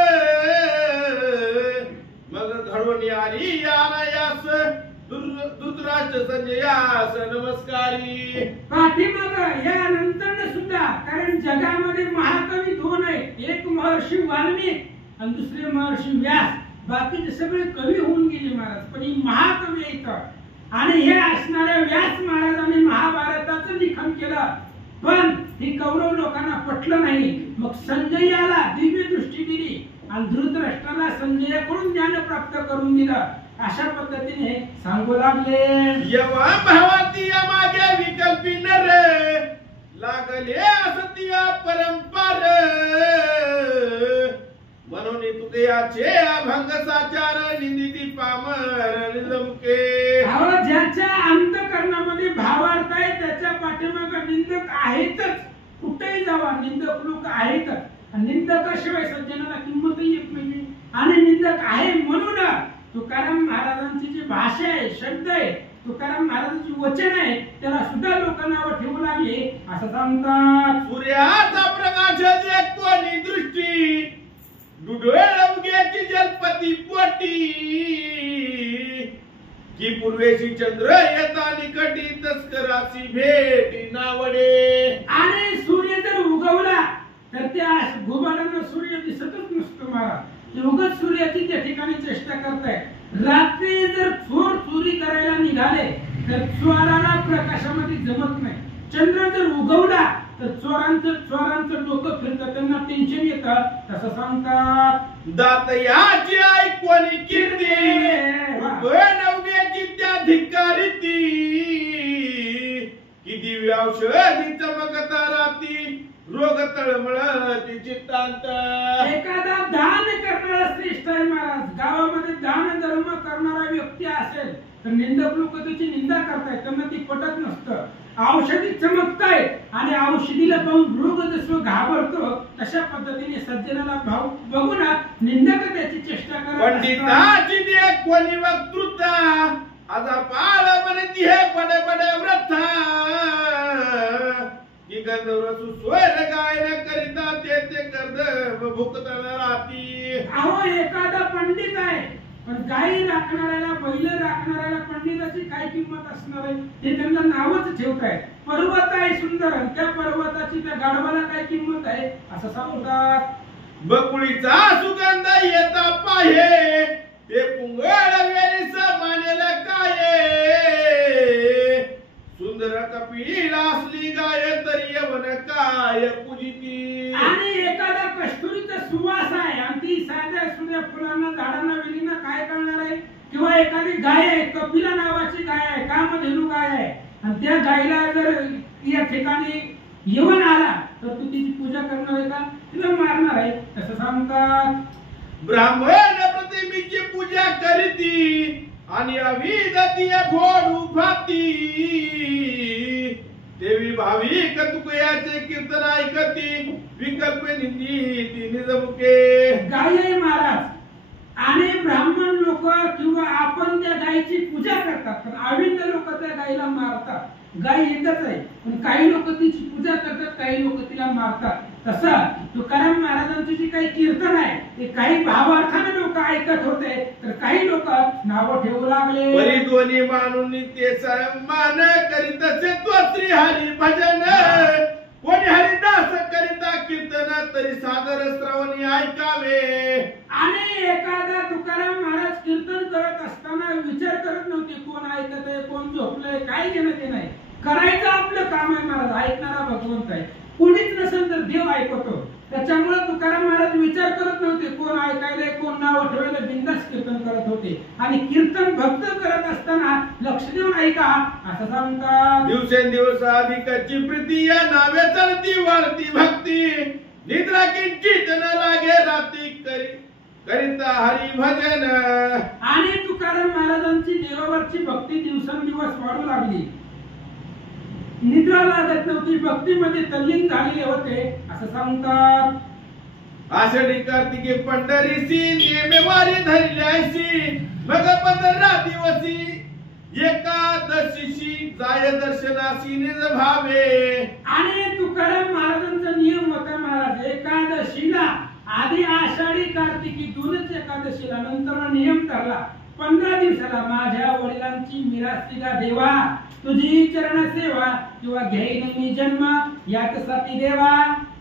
मग घडून आली यानायास धृतराष्ट्र संजयास नमस्कारी. पाठीमाग या नंतर सुद्धा कारण जगामध्ये महाकवी 2 आहेत. एक महर्षी वाल्मिक आणि दुसरे महर्षी व्यास, बाकीचे सगळे कवी होऊन गेले महाराज, पण ही महाकवी आहेत आणि हे असणाऱ्या व्यास महाराजांनी महाभारताचं लिखाण केलं, पण ही कौरव लोकांना पटलं नाही. मग संजयाला दिव्य दृष्टी दिली आणि धृतराष्ट्राला संजयाकडून ज्ञान प्राप्त करून दिलं. अशा पद्धतीने सांगू लागले, यवा भावाती मागे विकल्पी नर लागले असतिया परंपर, म्हणून तुझ्याचे अभंग साचार निंदिती पामर निजमुके. ज्याच्या अंतकरणामध्ये भावार्थ आहे त्याच्या पाठीमागे निंदक आहेतच. कुठेही जावा निंदक लोक आहेतच. निंदकाशिवाय सज्जनाला किंमतही येत नाही. आणि निंदक आहे म्हणून तुकाराम महाराजांची जी भाषा आहे, शब्द आहे, तुकाराम महाराजांची वचन आहे, त्याला सुद्धा लोक नाव ठेवू लागले. असं सांगतात, सूर्याचा प्रकाश देख कोणी दृष्टी, डुडोळे उग्याची जलपती पोटी, की पूर्वेशी चंद्र येता निकटी तस्कराची भेटी नावडे. आणि सूर्य जर उगवला तर त्या भूभागाला सूर्य दिसतच नसतो महाराज. उगत सूर्याची त्या ठिकाणी चेष्टा करताय. रात्री जर चोर चोरी करायला निघाले तर चोराला प्रकाशामध्ये जमत नाही. चंद्र जर उगवला तर चोरांचं डोकं फिरतं, त्यांना टेन्शन येतं. तसं सांगतात, दात याची आई कोणी कीर्ती, नवग्याची त्या धिक्कारिती, की दिव्य औषधी चमकता राती, रोग तळमळ चित्तांत. एखादा दान करणारा श्रेष्ठ आहे महाराज. गावामध्ये दान धर्म करणारा व्यक्ती असेल तर निंदक लोक त्याची निंदा करतायत, त्यांना ती पटत नसतं. औषधी चमकताय आणि औषधीला पाहून रोग जसं घाबरतो तशा पद्धतीने सज्जनाला भाव बघून निंदक त्याची चेष्टा करत. पंडिताची देख कोणी वक्तृता, आता पाळ म्हणती हे बडे बडे व्रता, की गंधर्व सुस्वर गायन करिता ते कर्दम भुकताना राती. अहो एखादा पंडित आहे पण गायी राखणाऱ्याला, बैल राखणाऱ्याला पंडिताची काय किंमत असणार आहे? ते त्यांना नावच ठेवतायत. पर्वत आहे सुंदर, त्या पर्वताची त्या गाढवाला काय किंमत आहे? असं सांगतात. बकुळीचा सुगंध येता पाहे, ते पुंगळ वेळीस मानेल काय, सुंदर कपिला असली गाय तरी यवन काय पूजिती. आणि एखादा कस्तुरीचा सुवास आहे आणि ती साध्या सुध्या फुलांना, झाडांना, वेलींना काय करणार आहे? किंवा एखादी गाय आहे, कपिला नावाची गाय आहे, कामधेनू गाय आहे, आणि त्या गायला जर या ठिकाणी यवन आला तर तू तिची पूजा करणार आहे का? तिला मारणार आहे. तसं सांगतात, ब्राह्मण प्रतिमेची पूजा करीती, आणि अविदतीय फोड उभाती, देवी भाविक तुकयाचे कीर्तन ऐकती, विकल्प निंदी निजमुके. गाय महाराज आणि ब्राह्मण लोक किंवा आपण त्या गायीची पूजा करतात, पण अविंद लोक त्या गायीला मारतात. गाय एकच आहे पण काही लोक तिची पूजा करतात, काही लोक तिला मारतात. तसं तुकाराम महाराजांची जी काही कीर्तन आहे ते काही भावार्थाने लोक ऐकत होते, तर काही लोक नाव ठेवू लागले. परी दोन्ही मानून ते सन्मान करीत तो श्री हरी भजन, कोणी हरिदास करिता कीर्तन तरी सादर श्रवणी ऐकावे. आणि एखादा तुकाराम महाराज कीर्तन करत असताना विचार करत नव्हते कोण ऐकत आहे, कोण झोपलंय, काय घेणं ते नाही. करायचं आपलं काम आहे महाराज. ऐकणारा भगवंत आहे. कोणीच नसेल तर देव ऐकतो. त्याच्यामुळे तुकाराम महाराज विचार करत नव्हते कोण ऐकायला, कोण नाव ठेवायला, बिंदास कीर्तन करत होते. आणि कीर्तन भक्त करत असताना लक्ष देऊन ऐका असं सांगतात. दिवसेंदिवस अधिकाची प्रीती या नावे चलती वाढती भक्ती, निद्रा किंचित न लागे राती करिता हरी भजन. आणि तुकाराम महाराजांची देवावरची भक्ती दिवसेंदिवस वाढू लागली. निद्रा लागत नव्हती, भक्तीमध्ये तल्लीन झालेले होते असं सांगतात. आषाढी कार्तिकी पंढरीसी नेमेवारी धरल्याशी, मग 15 दिवसी एकादशीशी जाय दर्शनासी निज भावे. आणि तुकाराम महाराजांचा नियम होता महाराज, एकादशीला आधी आषाढी कार्तिकी दोनच एकादशीला, नंतर नियम ठरला 15 दिवसाला माझ्या वडिलांची मिरास्तीला देवा, तुझी चरण सेवा किंवा घेईन मी जन्म याच्यासाठी देवा.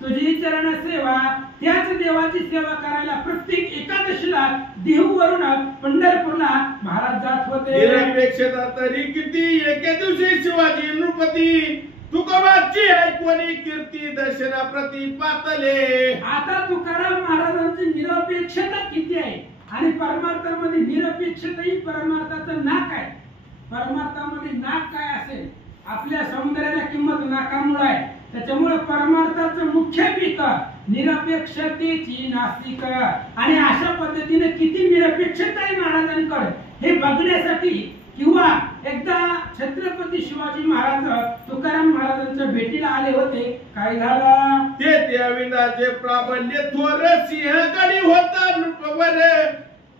तुझी चरण सेवा, त्याच देवाची सेवा करायला प्रत्येक एकादशीला देहूवरून पंढरपूरला महाराज जात होते. निरपेक्षता तरी किती, एके दिवशी शिवाजी नृपती तुकोबाची ऐकवणी कीर्ती दर्शनाप्रती पातले. आता तुकाराम महाराजांची निरपेक्षता किती आहे आणि परमार्थामध्ये निरपेक्षता ही परमार्थाचं नाक आहे. परमार्थामध्ये नाक काय असेल, आपल्या सौंदर्याला किंमत नाकामुळे आहे. त्याच्यामुळे परमार्थाचं मुख्य पीक निरपेक्षतेची नास्तिक. आणि अशा पद्धतीने किती निरपेक्षता आहे महाराजांकडे हे बघण्यासाठी किंवा एकदा छत्रपती शिवाजी महाराज तुकाराम महाराजांच्या भेटीला आले होते. काय झालं, ते त्या विंदाचे प्राबल्य थोर सिंहगडी होता नृपवर,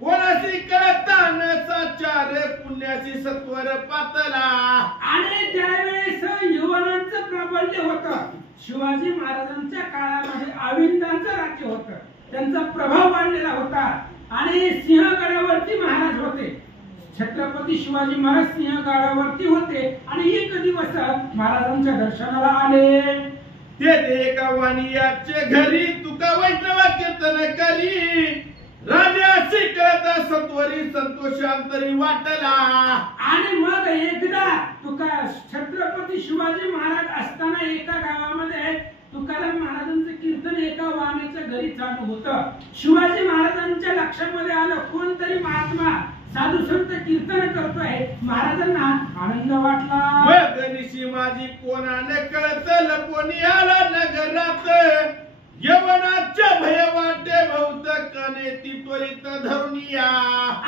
कोणाशी कळता न साचार पुण्याची सत्वर पातला. आणि त्यावेळेस युवनांचं प्राबल्य होतं. शिवाजी महाराजांच्या काळामध्ये अविंदांचं राज्य होतं, त्यांचा प्रभाव वाढलेला होता. आणि सिंहगडावरती महाराज होते. छत्रपती शिवाजी महाराज सिंहगडावरती होते आणि एक दिवस महाराजांच्या दर्शनाला आले. ते एका वाणियाचे घरी तुका वैष्णव कीर्तन करी, राजाशी कळता सत्वरी संतोषांतरी वाटला. आणि मग एकदा छत्रपती शिवाजी महाराज असताना एका गावामध्ये तुकाराम महाराजांचं कीर्तन एका वाण्याच्या घरी चालू होतं. शिवाजी महाराजांच्या लक्षामध्ये आलं कोणतरी महात्मा साधू संत कीर्तन करतोय. महाराजांना आनंद वाटला. मग निशी माझी कोणाने कळत लपोनी आला नगरात, यवनाच्या भय वाटे बहुतकने ती त्वरित धरून या.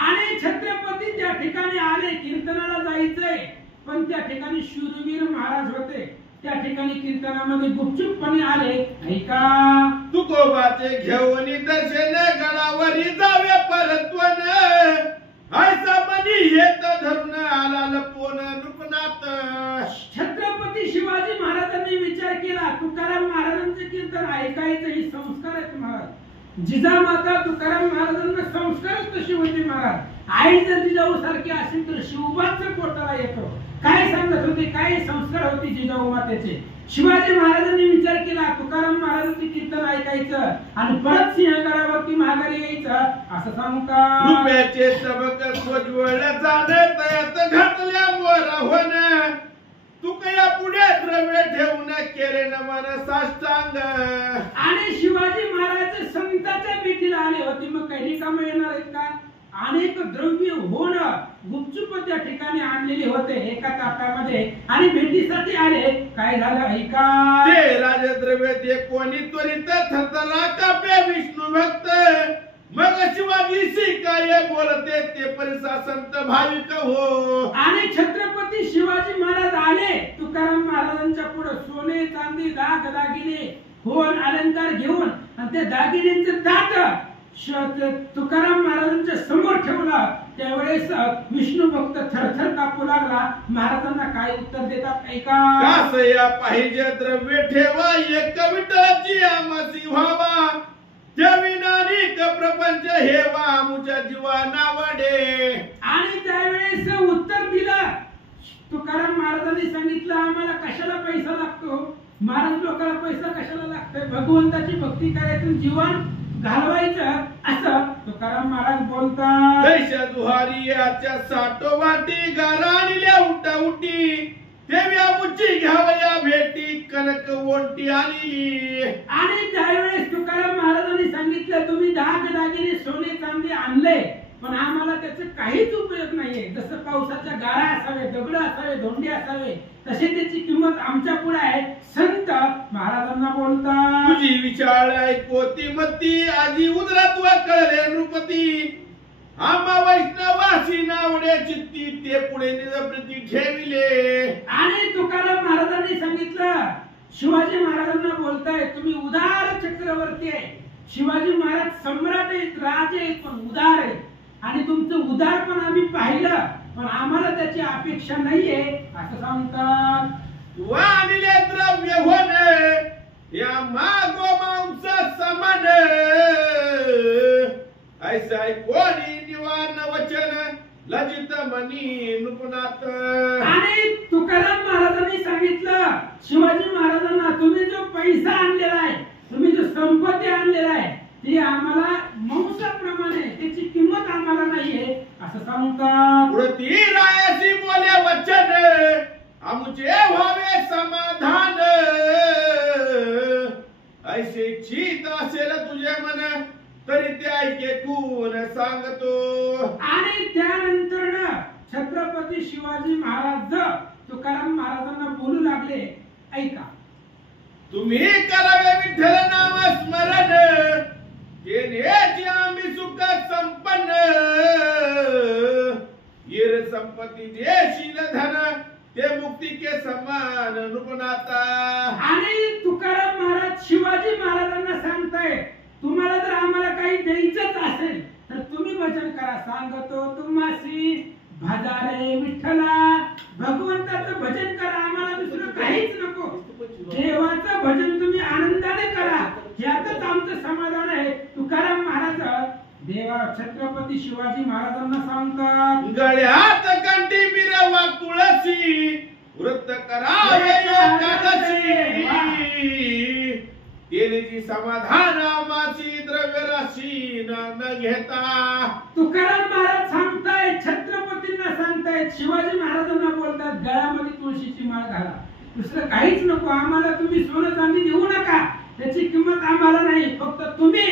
आणि छत्रपती त्या ठिकाणी आले, कीर्तनाला जायचंय पण त्या ठिकाणी शूरवीर महाराज होते. त्या ठिकाणी कीर्तनामध्ये गुपचूपपणे आले. ऐका, तुकोबाचे घेऊन दर्शन गडावरी जावे परत्वन, ऐसा मनी येत धरून आला लपोन नृपनाथ. छत्रपती शिवाजी महाराजांनी विचार केला तुकाराम महाराजांचे कीर्तन ऐकायचं ही संस्कार आहेत महाराज. जिजामाता तुकाराम महाराजांना संस्कारच तशी होते महाराज. आई जर जिजाऊ सारखी असेल तर शिवबाचं पोटाला येतो. काय सांगत होते, काय संस्कार होते जिजाऊ मातेचे. शिवाजी महाराजांनी विचार केला तुकाराम महाराजांचे कीर्तन ऐकायचं आणि परत सिंहगडावरती माघारी यायचं असं सांगू का. रुपयाचे सबक सोज्वळ जाणत यात घातल्या मोरा होण, तुकया पुढे द्रव्य ठेवून केले नमन साष्टांग. आणि शिवाजी महाराज संतांच्या भेटीला आले होते. मग काही कामं येणार आहेत का. अनेक द्रव्य होणं गुपचूप त्या ठिकाणी आणलेले होते एका ताटामध्ये आणि भेटीसाठी आले. काय झालं ऐका, ते राजद्रव्य ते कोणी त्वरित थरथरा कापे विष्णू भक्त, मग शिवाजीशी काय बोलते ते परिसा संत भाविक हो. आणि छत्रपती शिवाजी महाराज आले तुकाराम महाराजांच्या पुढे सोने चांदी दाग दागिने होन अलंकार घेऊन आणि त्या दागिन्यांचे ताट तुकाराम महाराजांच्या समोर ठेवला. त्यावेळेस विष्णू भक्त थरथर कापू लागला. महाराजांना काय उत्तर देतात ऐका, कासया पाहिजे द्रव्य ठेवा एक विठ्ठलाची आमसी व्हावा, त्या विनानिक प्रपंच हेवा आमुच्या जीवा नावडे. आणि त्यावेळेस उत्तर दिलं. तुकाराम महाराजांनी सांगितलं आम्हाला कशाला पैसा लागतो. महाराज लोकांना पैसा कशाला लागतोय, भगवंताची भक्ती करायची जीवन घालवायचं असं तुकाराम महाराज बोलतात. जैशा जुहारी याच्या साठो वाटी गारा आणल्या उठा उठी, देव्या मुची घ्यावया भेटी कनक ओंटी आली. आणि त्यावेळेस तुकाराम महाराजांनी सांगितलं तुम्ही दाग दागिने सोने चांदी आणले पण आम्हाला त्याचा काहीच उपयोग नाहीये. जसं पावसाच्या गारा असावे, दगड असावे, धोंडे असावे तसे त्याची किंमत आमच्या पुढे आहे. संत महाराजांना बोलतात, तुझी विचार ऐकोती मती आजी उदरत्व कळले नृपती, आम्हा वैष्णवासी नावडे चित्ती ते पुढे निजप्रती ठेविले. आणि तुकाराम महाराजांनी सांगितलं शिवाजी महाराजांना बोलताय तुम्ही उदार चक्रवर्ती आहे. शिवाजी महाराज सम्राट आहेत, राजे आहेत पण उदार आहेत आणि तुमचं उदारपण आम्ही पाहिलं पण आम्हाला त्याची अपेक्षा नाहीये असं सांगतात. वाणिले द्रव्य होणे या मागो मांसा समान, ऐसा कोणी निवान वचन लजित मनी नृपनाथ. आणि तुकाराम महाराजांनी सांगितलं शिवाजी महाराजांना तुम्ही जो पैसा आणलेला आहे आणलेलं आहे ते आम्हाला मांसाप्रमाणे त्याची किंमत आम्हाला नाहीये असं सांगतात. पुढती रायासी बोले वचन आमुचे व्हावे समाधान ऐसे इच्छित असेल तुझे मन तरी ते ऐके कोण सांगतो. आणि त्यानंतर छत्रपती शिवाजी महाराज तुकाराम महाराजांना बोलू लागले, ऐका. तुम्ही करावे विठ्ठल नाम स्मरण तेनेची आम्ही सुख संपन्न येर संपत्ती देशील धन ते मुक्ती के समान नृपनाता. आणि तुकाराम महाराज शिवाजी महाराजांना सांगताय, तुम्हाला जर आम्हाला काही द्यायचंच असेल तर तुम्ही भजन करा. सांगतो तुम्हासी भजारे विठ्ठला, भगवंताचं भजन करा, आम्हाला दुसरं काहीच नको. देवाचं भजन तुम्ही आनंदाने करा, यातच आमचं समाधान आहे. तुकाराम महाराज देवा छत्रपती शिवाजी महाराजांना सांगतात, गळ्यात कंठी मिरवा तुळसी वृत्त करावे एकादशी तेनेची समाधान आमाची द्रव्य राशी न घेता. तुकाराम महाराज सांगताय, छत्रपतींना सांगतायत, शिवाजी महाराजांना बोलतात, गळ्यामध्ये तुळशीची माळ घाला, दुसरं काहीच नको आम्हाला. तुम्ही सोनं चांदी देऊ नका, त्याची किंमत आम्हाला नाही. फक्त तुम्ही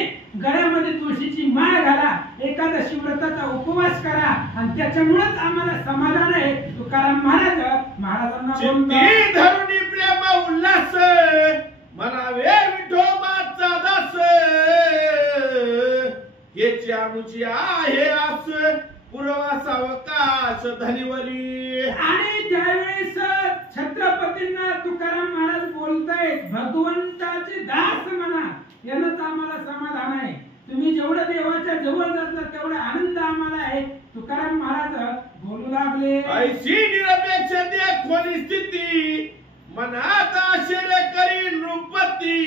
गळ्यामध्ये तुळशीची माळ घाला, एकादशी व्रताचा उपवास करा आणि त्याच्यामुळेच आम्हाला समाधान आहे. तुकाराम महाराजांना चित्ती धरुणी प्रेम उल्हास म्हणावे विठोबाचा दास हेची आमुची आहे आस पुरवा सावकाश धनिवरी. आणि त्यावेळेस छत्रपतींना तुकाराम महाराज बोलतायत, भगवंताचे दास म्हणा, यानंच आम्हाला समाधान आहे. तुम्ही जेवढं देवाच्या जवळ जातात तेवढा आनंद आम्हाला आहे. तुकाराम महाराज बोलू लागले, ऐशी निरपेक्ष देखोनी स्थिती मनात आश्चर्य करी नृपती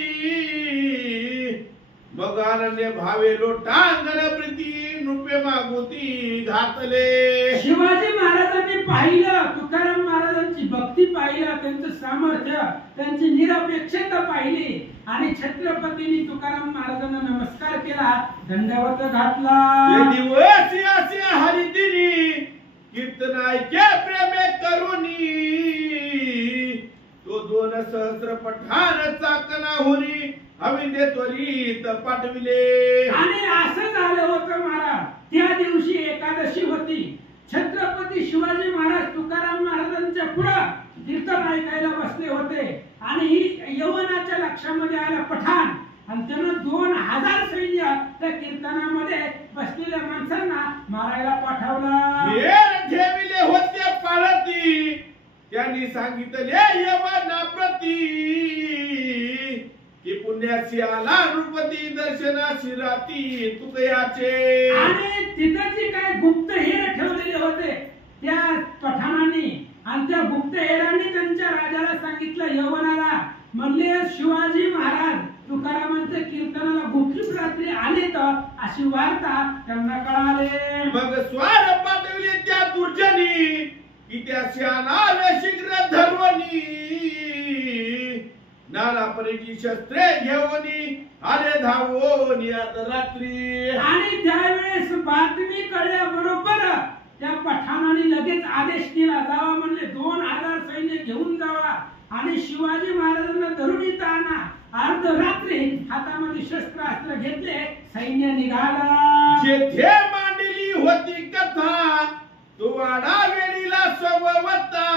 मग आनंदे भावे लोटांगण प्रीती नृपे मागुती घातले. शिवाजी महाराजांनी पाहिलं, तुकाराम महाराजांची भक्ती पाहिलं, त्यांचं सामर्थ्य, त्यांची निरपेक्षता पाहिली आणि छत्रपतींनी तुकाराम महाराजांना नमस्कार केला, दंडवत घातला. दिवस असे हरिदिनी कीर्तन ऐके प्रेमे करुनी तो 2 सहस्र पठाण चाकना होनी हविंदे त्वरित पाठविले. आणि असं झालं होतं महाराज, त्या दिवशी एकादशी होती. छत्रपती शिवाजी महाराज तुकाराम महाराजांच्या पुढे कीर्तन ऐकायला बसले होते आणि ही यवनाच्या लक्षामध्ये आलं पठाण आणि त्यानं 2000 सैन्य त्या कीर्तनामध्ये बसलेल्या माणसांना मारायला पाठवलं. ठेविले होते पाळती त्यांनी सांगितले यवनाप्रती की पुण्याची आला नृपती दर्शनाची राती तुकयाचे. आणि तिथं जी काय गुप्तहेर ठेवलेले होते त्या पठाणांनी आणि त्या गुप्तहेरांनी त्यांच्या राजाला सांगितलं, यवनाला म्हणले, शिवाजी महाराज तुकारामांच्या कीर्तनाला गुपचूप रात्री आले तर अशी वार्ता त्यांना कळाले. मग स्वार पाठविले त्या दुर्जनी की त्या श्यानावे शीघ्र धरवणी नाना परीची शस्त्रे घेऊनी आले धावोनी आता रात्री. आणि त्यावेळेस बातमी कळल्याबरोबर त्या पठाणाने लगेच आदेश केला, जावा म्हणले 2000 सैन्य घेऊन जावा आणि शिवाजी महाराजांना धरुणीत आणा. अर्धरात्री हातामध्ये शस्त्रास्त्र घेतले, सैन्य निघाला. जेथे मांडली होती कथा तो वाडा वेळीला स्ववता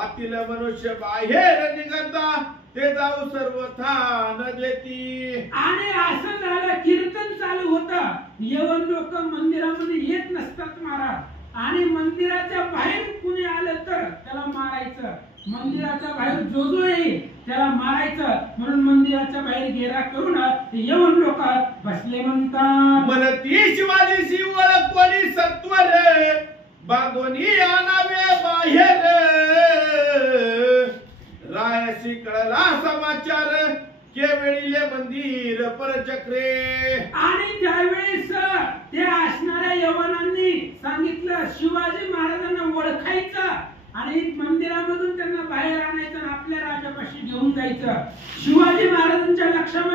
आतील मनुष्य बाहेर निघता ते जाऊ सर्वथा न देती. आणि असं झालं, कीर्तन चालू होतं, यवन लोक मंदिरामध्ये येत नसतात महाराज आणि मंदिराच्या बाहेर कुणी आलं तर त्याला मारायचं, मंदिराच्या बाहेर जो जो येईल त्याला मारायचं. म्हणून मंदिराच्या बाहेर घेरा करून यवन लोक बसले म्हणतात, म्हणती शिवाजीची ओळख कोणी सत्वर बांधोनी आणावे बाहेर रायाशी कळला समाचार केवेळीले मंदिर परचक्रे. आणि त्यावेळेस त्या असणाऱ्या यवनांनी सांगितलं, शिवाजी महाराजांना ओळखायचं आणि मंदिरामधून त्यांना बाहेर आणायचं आणि आपल्या राजापाशी घेऊन जायचं. शिवाजी महाराजांच्या लक्षामध्ये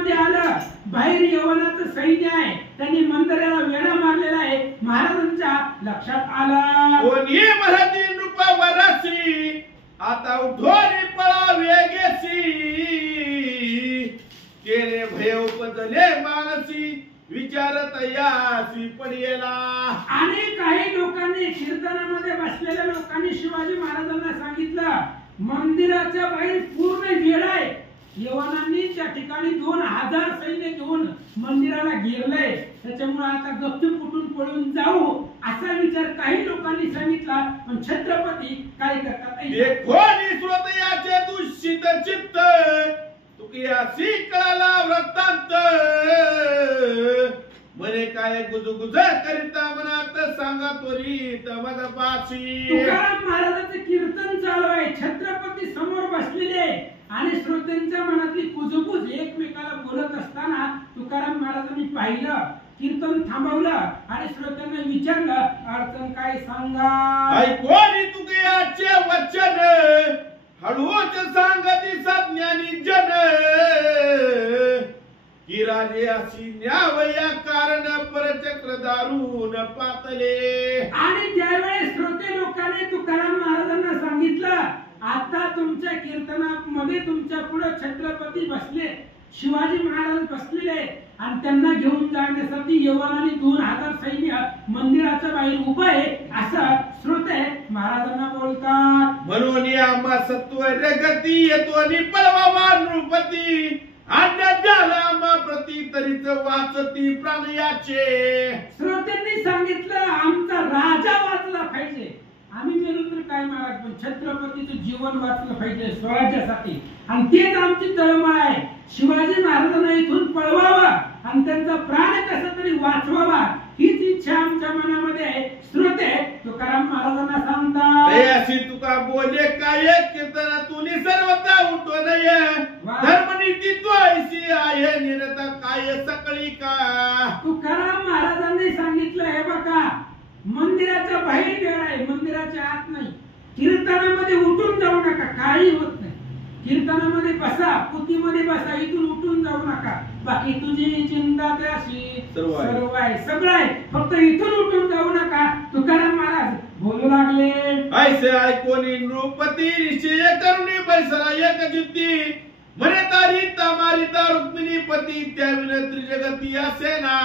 बाहेर यवनाचं सैन्य आहे, त्यांनी मंदिराला वेढा मारलेला आहे. महाराजांच्या लक्षात आलं, कोणी मराठी नृप वरसी आता उठोनी पळा वेगेसी, केले भय उपजले मानसी, विचारत यासी पडियेला. आणि काही लोकांनी कीर्तनामध्ये बसलेल्या लोकांनी शिवाजी महाराजांना सांगितलं मंदिराच्या बाहेर पूर्ण वेढा आहे. यवनांनी त्या ठिकाणी 2000 सैन्य घेऊन मंदिराला घेरलंय, त्याच्यामुळे आता गपचूप उठून पळून जाऊ असा विचार काही लोकांनी सांगितला. पण छत्रपती काय करतात, कोणी श्रोतयाचे दूषित चित्त, तुकियासी कळाला वृत्तांत, म्हणे काय गुजगुज करिता मनात, सांगा त्वरित मदपाशी. तुकाराम महाराजांचे कीर्तन चालू आहे, छत्रपती समोर बसलेले आणि श्रोत्यांच्या मनातली कुजबुज एकमेकाला बोलत असताना तुकाराम महाराजांनी पाहिलं, कीर्तन थांबवलं आणि श्रोत्यांना विचारलं अडचण काय सांगा. ऐकोनी तुकयाचे वचन, हळूच सांगती सज्ञानी जन, की राजे अशी न्यावया कारण परचक्र दारून पातले. आणि ज्यावेळेस श्रोते लोकांनी तुकाराम महाराजांना सांगितलं आता तुमच्या कीर्तनामध्ये तुमच्या पुढे छत्रपती बसले, शिवाजी महाराज बसलेले आणि त्यांना घेऊन जाण्यासाठी यवन आणि 2000 सैन्य मंदिराच्या बाहेर उभं आहे असं श्रोते महाराजांना बोलतात. म्हणून आम्हा सत्वर गती येतो नि पळवावा नृपती, आज्ञा प्रति तरीच वाचती प्राणयाचे. श्रोत्यांनी सांगितलं आमचा राजा वाचला पाहिजे, आम्ही मेलो तर काय महाराज पण छत्रपतीचं जीवन वाचलं पाहिजे स्वराज्यासाठी आणि तेच आमची तळमळ आहे. शिवाजी महाराजांना इथून पळवावा आणि त्यांचा प्राण कसा तरी वाचवावा हीच इच्छा आमच्या मनामध्ये आहे. श्रोते तुकाराम महाराजांना सांगतात अशी तुका बोले काय कीर्तनातून सर्वता उठो नये, धर्मनीती त्वयसी आहे निरत काय सकळी का. तुकाराम महाराजांनी सांगितलं हे बघा मंदिराच्या बाहेर वेळ आहे, मंदिराच्या आत नाही. कीर्तनामध्ये उठून जाऊ नका, काही होत नाही. कीर्तनामध्ये बसा, पुतीमध्ये बसा, इथून उठून जाऊ नका. बाकी तुझी चिंता त्याशी सर्व आहे, सगळं आहे, फक्त इथून उठून जाऊ नका. तुकाराम महाराज बोलू लागले ऐसे ऐकोनी नृपती निश्चय करुणी बैसला एक चित्ती, म्हणे तारी तामारिता रुक्मिणी पती त्याविन त्रिजगती असे ना.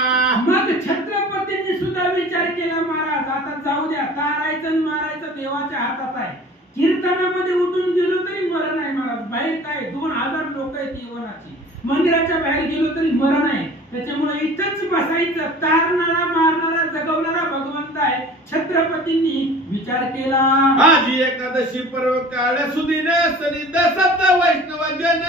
मग छत्रपतींनी सुद्धा विचार केला महाराज आता जाऊ द्या, तारायचं मारायचं देवाच्या हातात आहे. कीर्तनामध्ये उठून गेलो तरी मरण आहे महाराज, बाहेर काय 2000 लोक आहेत यवनाची, मंदिराच्या बाहेर गेलो तरी मरण आहे. त्याच्यामुळे इथंच बसायचं, तारणारा मारणारा जगवणारा भगवंत आहे. छत्रपतींनी विचार केला आजी एकादशी पर्व काळ सुदिन सनिध सत वैष्णव जन,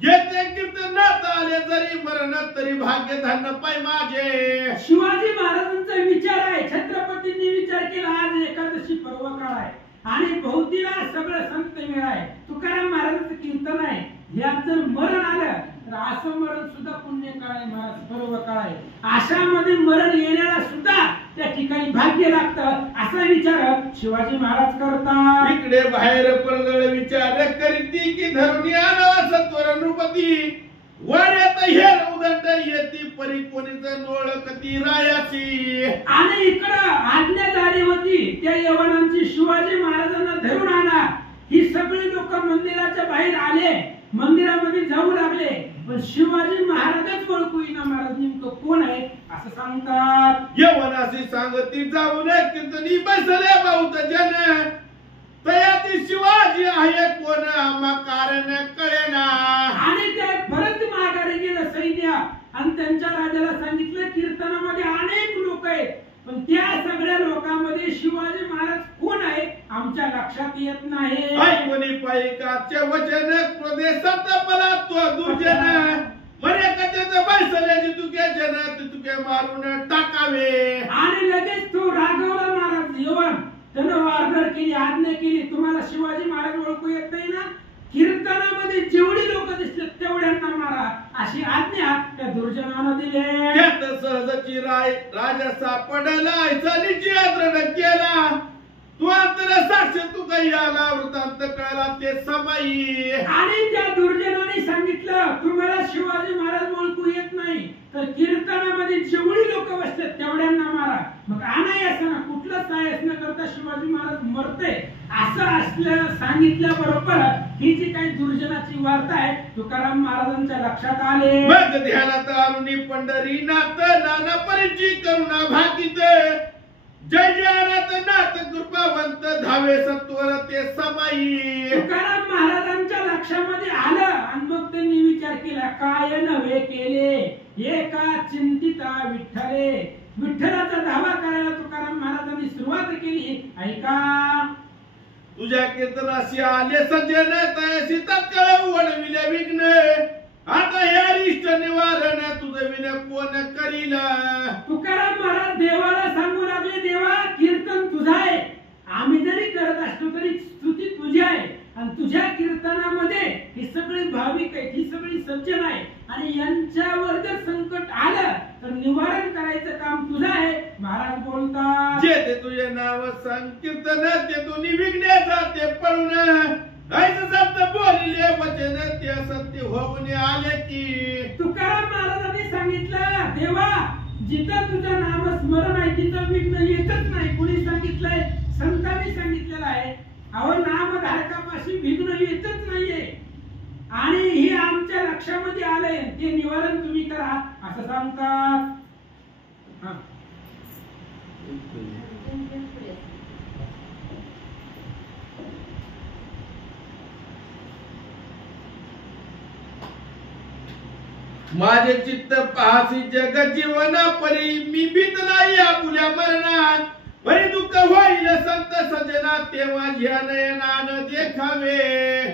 येते कीर्तनात आले जरी मरण तरी भाग्य धन पाय माझे. शिवाजी महाराजांचा विचार आहे. छत्रपतींनी विचार केला आज एकादशी पर्व काळ आहे आणि भोवतीला सगळं संत मेळ आहे, तुकाराम महाराजांचं कीर्तन आहे, यात जर मरण आलं तर असं मरण सुद्धा पुण्य काळ आहे महाराज, पर्व काळ आहे. अशामध्ये मरण येण्याला सुद्धा त्या ठिकाणी भाग्य लागतं असा विचार शिवाजी महाराज करतात. इकडे बाहेर परदळ विचार करीती की धरुणी आला सत्वर नृपती, वाड्यात हेर उदंड येती परी कोणीच ओळखती रायाची. आणि इकडं आज्ञा झाली होती त्या यवनांची शिवाजी महाराजांना धरून आणा. ही सगळी लोक मंदिराच्या बाहेर आले, मंदिरामध्ये जाऊ लागले, पण शिवाजी महाराजच ओळखू येईना महाराज नेमकं कोण आहे असं सांगतात. यवनाशी सांगती जाऊन कीर्तनी बसले बहुत जन, तयाती शिवाजी आहे कोण आम्हा कारण कळेना. आणि ते परत माघारी गेलं सैन्य आणि त्यांच्या राजाला सांगितलं कीर्तनामध्ये अनेक लोक आहेत, पण त्या सगळ्या लोकांमध्ये शिवाजी महाराज कोण आहे आमच्या लक्षात येत नाही. ऐकोनी पायिकाचे वचन क्रोधे संतपला तो दुर्जन, म्हणे कथेच बैसले तुके जन तुके मारून टाकावे. आणि लगेच तो रागवला महाराज यवन, त्यानं ऑर्डर केली, आज्ञा केली, तुम्हाला शिवाजी महाराज ओळखू येत नाही ना, कीर्तनामध्ये जेवढी लोक दिसले तेवढ्यांना मारा अशी आज्ञा त्या दुर्जनानं दिली. त्यात सहजची राजा सापडला चलीची आदरण केला, तू अंतर साक्ष तू काही आला वृत्तांत कळला ते समाई. आणि त्या दुर्जनाने सांगितलं तुम्हाला शिवाजी महाराज ओळखू येत मग अनायासानं कुठलं सायस न करता शिवाजी महाराज मरते असं असलं सांगितल्याबरोबर ही जी काही दुर्जनाची वार्ता आहे तुकाराम महाराजांच्या लक्षात आले. मग ध्यानात आणून पंढरीनाथ नाना परिची करुणा भाकीत जय जयनाथ नाथ कृपावंत धावे सत्वर ते समाई. तुकाराम महाराजांच्या लक्षामध्ये आलं आणि मग त्यांनी विचार केला काय नव्हे केले एका चिंतिता विठ्ठले. विठ्ठलाचा दावा करायला तुकाराम महाराजांनी सुरुवात केली. ऐका तुझ्या कीर्तनाशी आले सज्जन तयाशी तत्काळ वळविले विघ्न आता हे अरिष्ट निवारण तुझं विन कोण करील. तुकाराम महाराज देवाला सांगू लागले देवा कीर्तन तुझं आहे आम्ही जरी करत असलो तरी स्तुती तुझी आहे आणि तुझ्या कीर्तनामध्ये ही सगळी भाविक आहेत ही सगळी सज्जन आहे आणि यांच्यावर जर संकट आलं तर निवारण करायचं काम तुझं आहे. महाराज बोलतात जे ते तुझे नाव संकीर्तन ते तू निविघ्ने जाते पळून ऐसे शब्द बोलिले वचन ते सत्य होऊन आले की. तुकाराम महाराजांनी सांगितलं देवा जिथं तुझं नामस्मरण आहे तिथं विघ्न येतच नाही. कुणी सांगितलंय संतांनी सांगितलेलं आहे अहो नामधारकापाशी विघ्न येतच नाहीये आणि हे आमच्या लक्षामध्ये आलंय ते निवारण तुम्ही करा असं सांगतात. माझे चित्त पाहसी जग जीवन परी मी भीत नाही आपुल्या मरणा परी दुःख होईल संत सजना तेव्हा ह्या नयनान देखावे.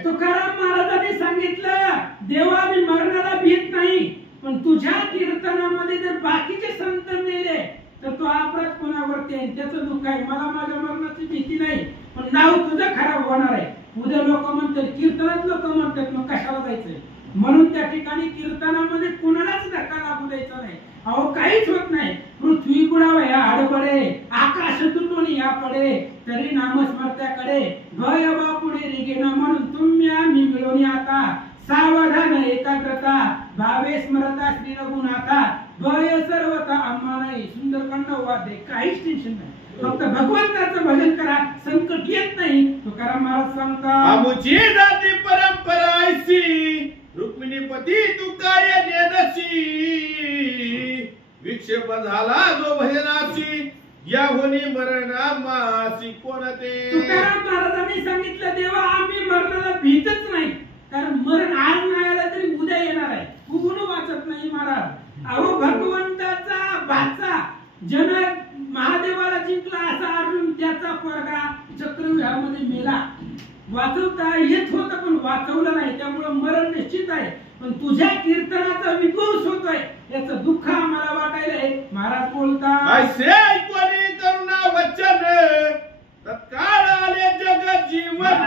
तुकाराम महाराजांनी सांगितलं देवा मी मरणाला भीत नाही पण तुझ्या कीर्तनामध्ये जर बाकीचे संत मेले तर तो अपराध कोणावरती आहे त्याचं दुःख आहे. मला माझ्या मरणाची भीती नाही पण नाव तुझं खराब होणार आहे. उद्या लोक म्हणतात कीर्तनात लोक म्हणतात मग कशाला जायचंय म्हणून त्या ठिकाणी कीर्तनामध्ये कुणालाच धक्का लागू द्यायचा नाही. अहो काहीच होत नाही. पृथ्वी बुडावे आडबडे आकाश तुटून या पडे तरी नामस्मर्त्याकडे भय बापुढे रिगेना म्हणून तुम्ही आम्ही मिळवणी आता सावधान एकाग्रता भावे स्मरता श्री रघुनाथा भय सर्वता आम्हा नाही. सुंदरकांड वाद्य काहीच टेन्शन नाही फक्त भगवंताचं भजन करा संकट येत नाही. तुकाराम महाराज सांगतात आमुची जाती परंपरा ऐसी रुक्मिणीपती तू काय नेदशी विक्षेप झाला जो भजनाशी या होनी मरणामासी कोणते. तुकाराम महाराजांनी सांगितलं देवा आम्ही मरणाला भीतच नाही कारण मरण आज नाही आलं तरी उद्या येणार आहे. कुठून वाचत नाही महाराज. अहो भगवंताचा भाचा जनक महादेवाला जिंकला असा अर्जुन त्याचा पोरगा चक्रव्यूहामध्ये मेला. वाचवता येत होतं पण वाचवलं नाही त्यामुळे मरण निश्चित आहे. पण तुझ्या कीर्तनाचा विध्वंस होतोय याचं दुःख आम्हाला वाटायलंय. महाराज बोलतात ऐसे ऐकून करुणा वचन तत्काळ आले जग जीवन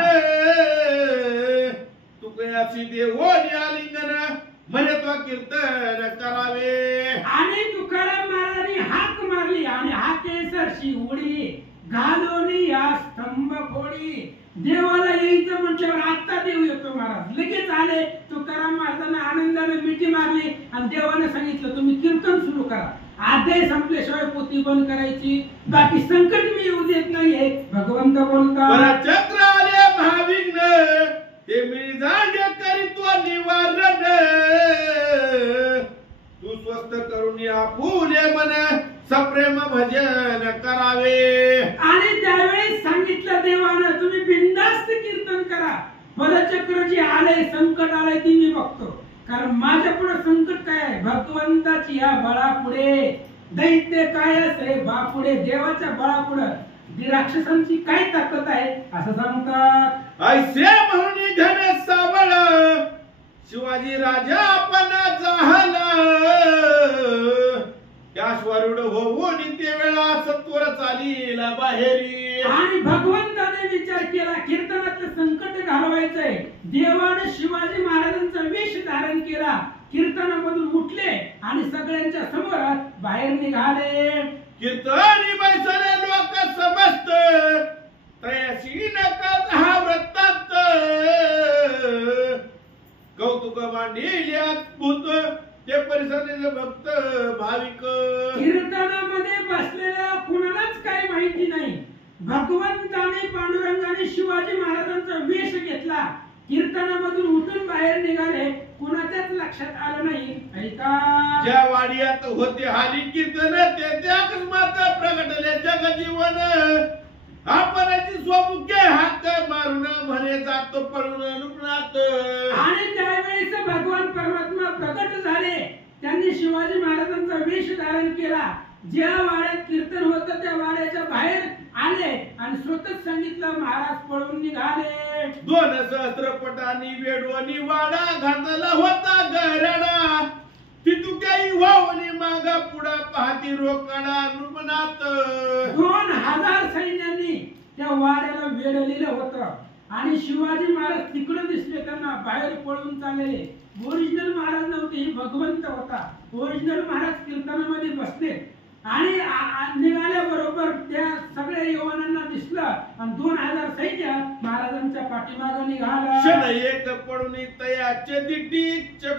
तू कयाची देवोनी आलिंगन म्हणे तो कीर्तन करावे. आणि तुकाराम महाराजांनी हाक मारली आणि हाकेसरशी उडी घालोनी या स्तंभ फोडी. देवाला यायचं म्हटल्यावर आता देव येतो. महाराज लगेच आले. तुकाराम महाराजांना आनंदाने मिठी मारली आणि देवाने सांगितलं तुम्ही कीर्तन सुरू करा. आधे संपल्याशिवाय पोथी बंद करायची बाकी संकट मी येऊ देत नाहीये. भगवंत बोलतात चक्र आले महाविघ्न ते मी जागे करीतो निवारण तू स्वस्थ करून आपुले मन सप्रेम भजन करावे. आणि त्यावेळेस सांगितलं देवानं तुम्ही बिनधास्त कीर्तन करा. फलचक्र जे आले संकट आले ती मी बघतो कारण माझ्या पुढे संकट काय आहे भगवंताची या बळापुढे दैत्य काय रे बापुढे देवाच्या बळापुढे राक्षसांची काय ताकद आहे असं सांगतात. ऐसे म्हणून घन सावळ शिवाजी राजा आपण जाहला त्याश्वरूढ होऊन ते वेळा सत्वर चालीला बाहेरी. आणि भगवंताने विचार केला कीर्तनातलं संकट घालवायचंय. देवाने शिवाजी महाराजांचा वेश धारण केला कीर्तनामधून उठले आणि सगळ्यांच्या समोर बाहेर निघाले. कीर्तनी बैसले लोक समस्त तयाशी नकत हा वृत्तांत कौतुक मांडिले अद्भुत ते परिसराचे भक्त भाविक कीर्तनामध्ये बसलेल्या कुणालाच काही माहिती नाही. भगवंताने पांडुरंगाने शिवाजी महाराजांचा वेश घेतला, कीर्तनामधून उठून बाहेर निघाले, कुणाच्याच लक्षात आलं नाही. ऐका, ज्या वाड्यात होते हाली कीर्तन ते अकस्मात प्रगटले जगजीवन. आपणाची स्वमुख्य हाक मारून म्हणे जातो पळून लुटणात. आणि त्यावेळेस भगवान परमात्मा प्रकट झाले. त्यांनी शिवाजी महाराजांचा वेश धारण केला. ज्या वाड्यात कीर्तन होतं त्या वाड्याच्या बाहेर आले आणि स्वतःच सांगितलं महाराज पळून निघाले. 2 सहस्त्रपटांनी वेडवणी वाडा घातला होता गराडा. तितुक्याही वावणी मागा पुढा पाहती रोकडा नुमनात. 2000 सैन्यांनी त्या वाड्याला वेढलेलं होतं आणि शिवाजी महाराज तिकडे दिसले, त्यांना बाहेर पळून चाललेले. ओरिजिनल महाराज नव्हते, हे भगवंत होता. ओरिजिनल महाराज कीर्तनामध्ये बसले आणि निघाल्याबरोबर त्या सगळ्या यवनांना दिसलं आणि 2000 सैन्य महाराजांच्या पाठीमागे निघालं. क्षण एक पडून तयाचे दिट्टी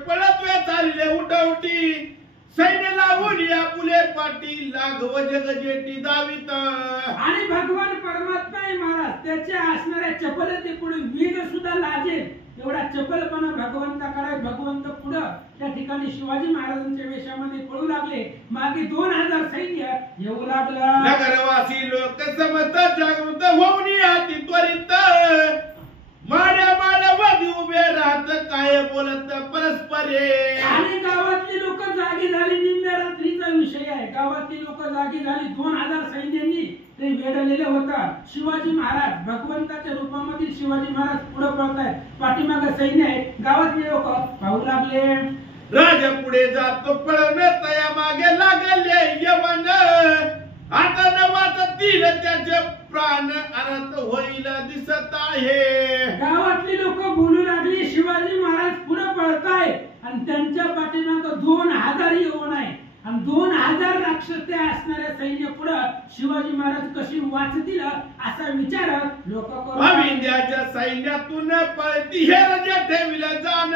पळत चालले उठाउटी. सैन्य लावून आपुले पाटी लागव जगजेटी दावित. आणि भगवान परमात्मा महाराज त्याच्या असणाऱ्या चपलते पुढे वेग सुद्धा लाजेल एवढा चपलपणा भगवंताकडे. भगवंत पुढे त्या ठिकाणी शिवाजी महाराजांच्या वेशामध्ये पळू लागले. मागे 2000 सैन्य येऊ लागलं. नगरवासी लोक समस्त जागृत होऊन हाती त्वरित. माड्या वादी उभे राहत काय बोलत परस्परे. आणि गावातली लोक जागी झाली. निम्म्या रात्रीचा विषय आहे. गावातली लोक जागी झाली. 2000 सैन्यांनी ते वेढलेले होता. शिवाजी महाराज भगवंताच्या रूपामध्ये शिवाजी महाराज पुढे पळतायत, पाठीमागे सैन्य आहे. गावातले लोक पाहू लागले. राजा पुढे जातो पळवण तया मागे लागले यवन. आता न वाचतील त्याचे प्राण अनंत होईल दिसत आहे. गावातली लोक बोलू लागली शिवाजी महाराज पुढे पळताय आणि त्यांच्या पाठीमागे 2000 यवन आहे आणि 2000 राक्षस त्या असणाऱ्या सैन्य पुढे शिवाजी महाराज कशी वाचतील असा विचार लोक करू. अविंध्याच्या सैन्यातून पळती हे राजा ठेविलं जाण.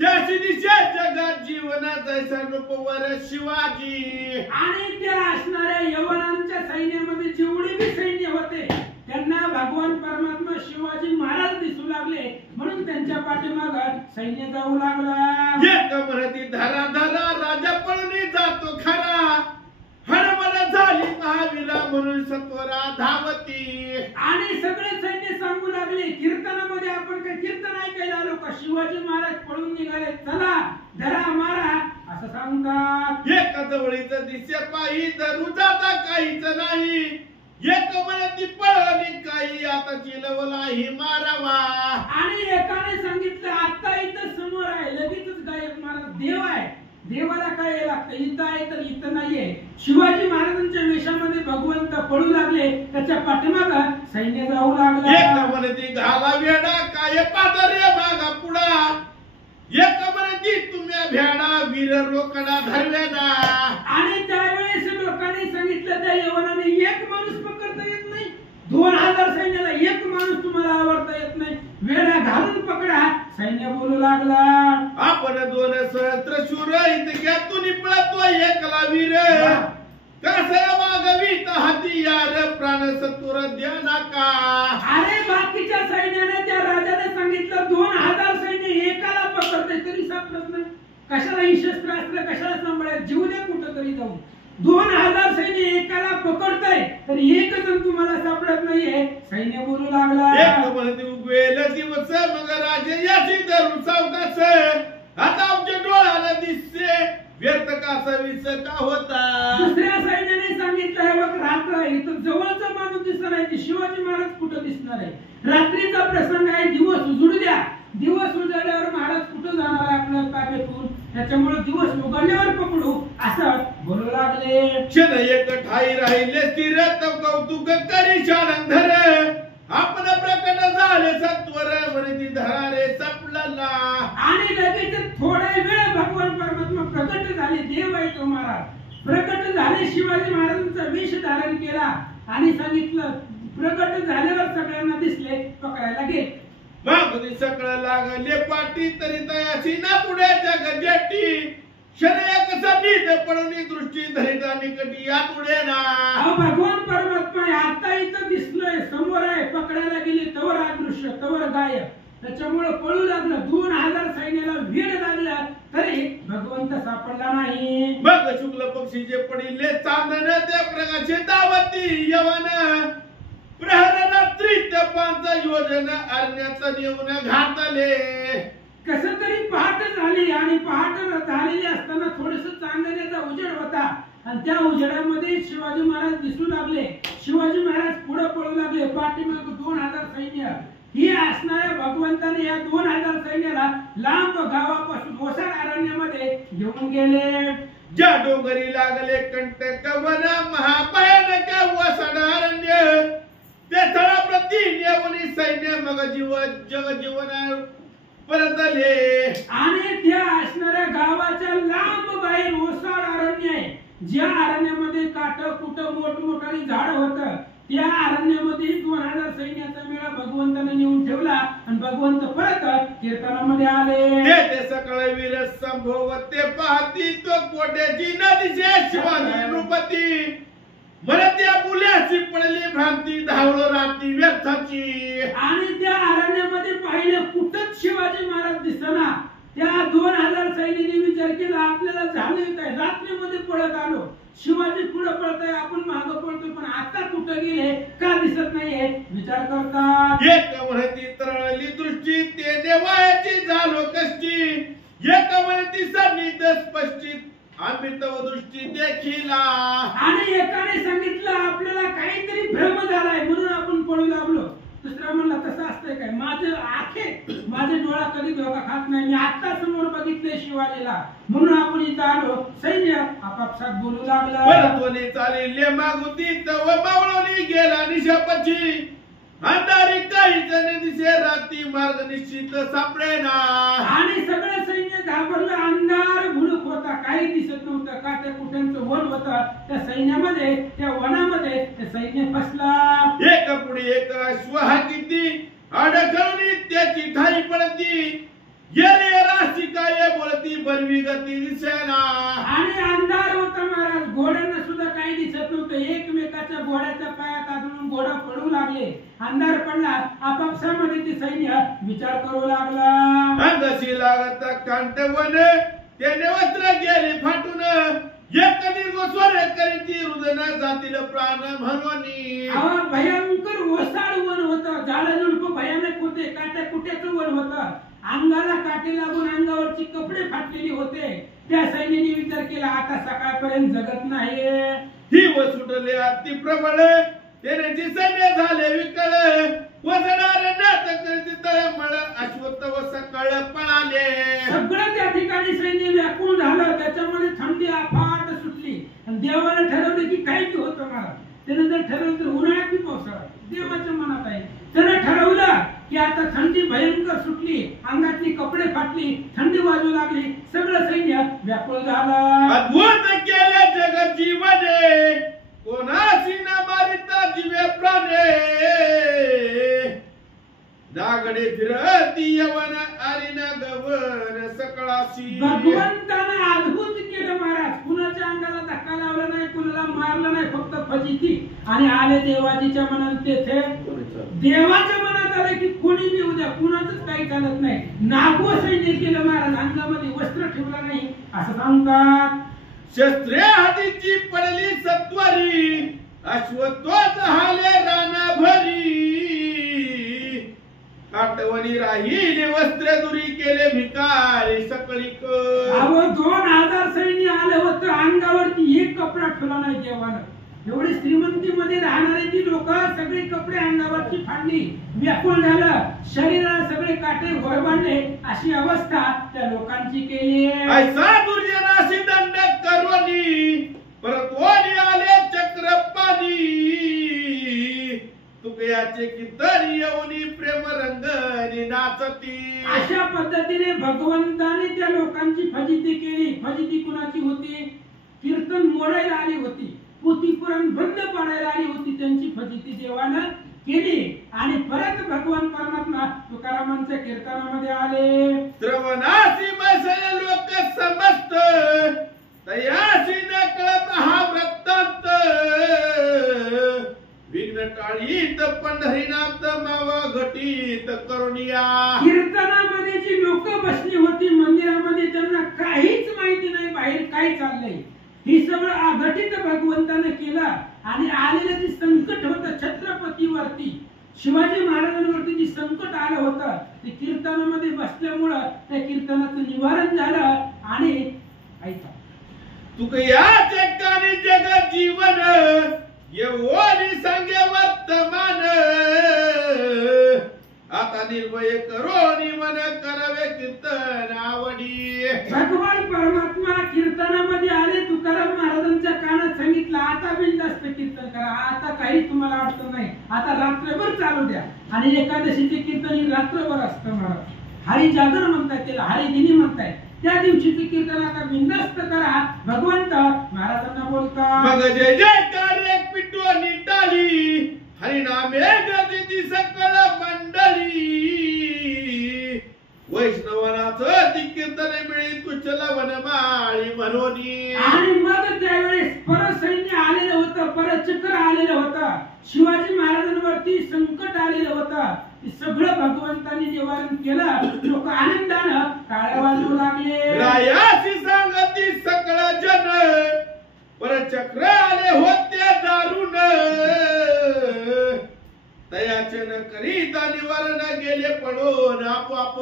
त्याची दिशा जगात जीवनाचा रूपवर शिवाजी. आणि त्या असणाऱ्या यवनांच्या सैन्यामध्ये जेवढे बी सैन्य होते त्यांना भगवान परमात्मा शिवाजी महाराज दिसू लागले, म्हणून त्यांच्या पाठीमागे सैन्य जाऊ लागला. एक म्हणती धरा धरा राजा पळून जातो खरा. हडबड झाली महावीरा म्हणून सत्वरा धावती. आणि सगळे सैन्य सांगू लागले, कीर्तनामध्ये आपण काय कीर्तन ऐकायला आलो का? शिवाजी महाराज पळून निघाले, चला धरा मारा असं सांगतात. एका जवळीच दिसे पायी धरू जाता काहीच नाही. एक म्हणती पळवली काही आता चिलवलाही मारावा. आणि एकाने सांगितलं आता इथं समोर आहे, लगेचच गायक महाराज देव आहे, देवाला काय लागतं, इथं आहे तर इथं नाहीये. शिवाजी महाराजांच्या वेशामध्ये भगवंत पळू लागले, त्याच्या पाठीमागे सैन्य जाऊ लागले. एक म्हणती घाला वेडा काय पादरे मागा पुढा. एक म्हणती तुम्ही भेडा वीर रोकडा धरवेना. आणि त्यावेळेस लोकांनी सांगितलं त्या यवनाने एक माणूस पकडता येत नाही, 2000 सैन्याला एक माणूस तुम्हाला आवडता येत नाही, वेडा घालून पकडा. सैन्य बोलू लागला, आपण 2 सहस्त्र शूर इतक्यातून पळतो एकला वीर. कसं वागवीत हतियार प्राण सत्वर द्या नका. अरे बाकीच्या सैन्याने त्या राजाने सांगितलं 2000 सैन्य एकाला पकडते तरी सापडत नाही, कशाला ही शस्त्रास्त्र कशाला सांभाळायचं, जीव द्या कुठं तरी जाऊन. 2000 सैन्य एकाला पकडतंय तर एक जण तुम्हाला सापडत नाहीये. सैन्य बोलू लागला, एक म्हणते उगवेल दिवस मग राजे याची धरून सावकाश. आता आमच्या डोळ्याला दिसते व्यर्थ कासावीस का होता. दुसऱ्या सैन्याने सांगितलं हे बघ रात्र आहे, इथं जवळचा माणूस दिसणार आहे की शिवाजी महाराज कुठं दिसणार आहे, रात्रीचा प्रसंग आहे, दिवस उजळू द्या. दिवस उजळल्यावर महाराज कुठं जाणार आहे आपल्या ताब्यातून, त्याच्यामुळे दिवस उघडल्यावर पकडू असं बोलू लागले. क्षण एक ठाई राहिले स्थिर तव कौतुक करी शाळंधर. आपण प्रकट झाले सत्वर वरती धरारे सपलला. आणि लगेच थोडा वेळ भगवान परमात्मा प्रकट झाले, देव आहे तो महाराज प्रकट झाले. शिवाजी महाराजांचा वेश धारण केला आणि सांगितलं, प्रकट झाल्यावर सगळ्यांना दिसले, पकडायला गेले. मागुनी सगळं लागले पाठी तरी तयाची ना पुढे जग जेटी. धरित पडून दृष्टी धरिता निकटी यात उडेना. अहो भगवान परमात्मा आहे, आता इथं दिसलोय, समोर आहे, पकडायला गेली तवर अदृश्य, तवर गायब. त्याच्यामुळे पळू लागलं. 2000 सैन्याला वेळ लागला तरी भगवंत सापडला नाही. मग शुक्ल पक्षीचे पडिले चांदण त्या प्रकाशे दावती यवन प्रहर रात्री तपांचा योजन अरण्याचा नेऊन घातले. कस तरी पहाट झाली आणि पहाट झालेली असताना थोडस चांदण्याचा उजेड होता आणि त्या उजेडामध्ये शिवाजी महाराज दिसू लागले. शिवाजी महाराज पुढे पळू लागले. पाठीमागे 2000 सैन्य. ही असणाऱ्या भगवंताने या 2000 सैन्याला लांब गावापासून ओसाड अरण्यामध्ये घेऊन गेले. ज्या डोंगरी लागले कंटक वन महाभयानक ओसाड अरण्य त्या तळाप्रती नेऊन सैन्य मग जगजीवन परतले. आणि त्या असणाऱ्या गावाच्या लांब बाहेर ओसाड अरण्य आहे. ज्या अरण्यामध्ये काट कुट मोठमोठाली झाड होत त्या अरण्यामध्ये 2000 सैन्याचा मेळा भगवंताने नेऊन ठेवला आणि भगवंत परत कीर्तनामध्ये आले. ते सकळ वीर संभवते पाहती तो कोट्याची नदीचे शिवाजी नृपती मरत्या बुल्याची पडली भ्रांती धावलो राती व्यर्थाची. आणि त्या अरण्यामध्ये पाहिलं कुठंच शिवाजी महाराज दिसना. त्या 2000 सैन्याने विचार केला आपल्याला झाले काय, रात्रीमध्ये पळत आलो, शिवाजी पुढे पळताय, आपण मागे पळतो, पण आता कुठं गेले का दिसत नाहीये विचार करतात. एक म्हणती तरळली दृष्टी ते देवाची झालो कष्टी. एक म्हणती सन्निध स्पष्टीत आम्ही तव दृष्टी देखीला. आणि एकाने सांगितलं आपल्याला काहीतरी भ्रम झालाय म्हणून आपण पळू लागलो. दुसरा म्हणला तसं असतंय काय, माझे डोळा कधी धोका खात नाही, मी आता समोर बघितले शिवाजीला म्हणून आपण इथं आलो. सैन्य आपापसात बोलू लागला. परतवली चालिले मागुती तव मावळवली गेला निशापाची. अंधारी काही जण दिसे राती मार्ग निश्चित सापडेना. आणि सगळं सैन्य घाबरलं. अंधार भुडूक होता, काही दिसत नव्हतं. का त्या कुठ्यांचं वन होतं त्या सैन्यामध्ये, त्या वनामध्ये ते सैन्य फसला. एक पुढे एक अश्व हाती अडकवली त्याची ठाई पडती. गेले राशी काय बोलती बरवी गती दिसेना. आणि अंधार होता महाराज, घोड्यांना सुद्धा काही दिसत नव्हतं. एकमेकाच्या घोड्याच्या पायात आदळून घोडा पडू लागले. अंधार पडला. आपापसामध्ये ते सैन्य विचार करू लागला. अंगशी लागत कांटवन त्याने वस्त्र गेले फाटून. एक दीर्घ स्वर करीती रुदन जातील प्राण म्हणून. भयंकर ओसाड वन होतं. झाडझुडप भयानक होते. काट्या कुट्याचं वन होतं. अंगाला काटे लागून अंगावरची कपडे फाटलेली होते. त्या सैन्याने विचार केला आता सकाळपर्यंत जगत नाही. ही व सुटले अति प्रबळ त्याने सैन्य झाले विकळ. वजणार नात करीत तळमळ अश्वत्थ व सकळ पळाले. सगळं त्या ठिकाणी सैन्य व्याकुळ झालं. त्याच्यामध्ये थंडी अफाट सुटली आणि देवाने ठरवलं की काही बी होतं मला. त्याने जर ठरवलं तर उन्हाळ्यात बी पावसाळा देवाच्या मनात आहे. त्याने ठरवलं की आता थंडी भयंकर सुटली, अंगातली कपडे फाटली, थंडी वाजू लागली, सगळं सैन्य व्याकुळ झालं. अद्भुत केले जग जीवने कोणाशी न मारिता जीवे प्राणे. दागडे फिरती यवन आरिन गवन सकळाशी. भगवंताने अद्भुत केलं महाराज. कुणाच्या अंगाला धक्का लावला नाही, कुणाला मारलं नाही, फक्त फजिती. आणि आले देवाजीच्या मनात. तेथे देवाच्या मनात आले की कोणी बी उद्या कुणाचंच काही चालत नाही. नागो सैन्य केलं महाराज. अंगामध्ये वस्त्र ठेवलं नाही असं सांगतात. शस्त्रे हातीची पडली सत्वरी अश्वत्वच हाले राना भरी. काटवणी राहिली वस्त्र दुरी केले भिकारी सकळीक. 2000 सैन्य आलं होतं. अंगावरती एक कपडा ठेवला नाही देवानं. एवढी श्रीमंतीमध्ये राहणारी ती लोक सगळे कपडे अंगावरची फाडली. व्याकुळ झालं. शरीराला सगळे काटे वर बांधले. अशी अवस्था त्या लोकांची केली. ऐसा दुर्जनाशी दंड करवनी परतवणी आले चक्रपाणी. तुकयाचे कीर्तन येऊनी प्रेम रंगनी नाचती. अशा पद्धतीने भगवंताने त्या लोकांची फजिती केली. फजिती कुणाची होती? कीर्तन मोडायला आली होती, पोथी पुराण बंद पाडायला आली होती. त्यांची फजिती देवानं केली आणि परत भगवान परमात्मा तुकारामांच्या कीर्तनामध्ये आले. श्रवणासी बसले लोक समस्त तयास पंढरीनाथ माव घटीत करुणिया. कीर्तनामध्ये जी लोक बसली होती मंदिरामध्ये त्यांना काहीच माहिती नाही बाहेर काय चाललंय. ही सगळं अघटित भगवंताने केलं आणि आलेलं जे संकट होतं छत्रपतीवरती शिवाजी महाराजांवरती जे संकट आलं होतं ते कीर्तनामध्ये बसल्यामुळं त्या कीर्तनाचं निवारण झालं. आणि ऐका तुक या जगाने जग जीवन येवोनी सांगे वर्तमान. आता निर्भय करोनी मन करावे कीर्तन आवडी. भगवान परमात्मा कीर्तनामध्ये आले. तुकाराम महाराजांच्या कानात सांगितलं आता बिनधास्त कीर्तन करा. आता काही तुम्हाला अडचण नाही. आता रात्रभर चालू द्या. आणि एकादशीचे कीर्तन ही रात्रभर असतं महाराज. हरी जागर म्हणतात त्याला हरिदिनी म्हणताय. त्या दिवशीचे कीर्तन आता बिनधास्त करा. भगवंत महाराजांना बोलतात मग जय जयकार एक पिटो निटाली हरिनामे गती सकळ मंडळी. वैष्णवनाचं ती कीर्तन मिळी तुझला वनमाळी म्हणोनी. आणि मग त्यावेळेस परसैन्य आलेलं होतं. परचक्र आलेलं होतं. शिवाजी महाराजांवरती संकट आलेलं होतं. ते सगळं भगवंतांनी निवारण केलं. लोक आनंदानं टाळ्या वाजवू लागले. रायाची सांगती सकळ जन परचक्र आले होते दारुण. दयाचे न करीता निवारण गेले पडून आपोआप.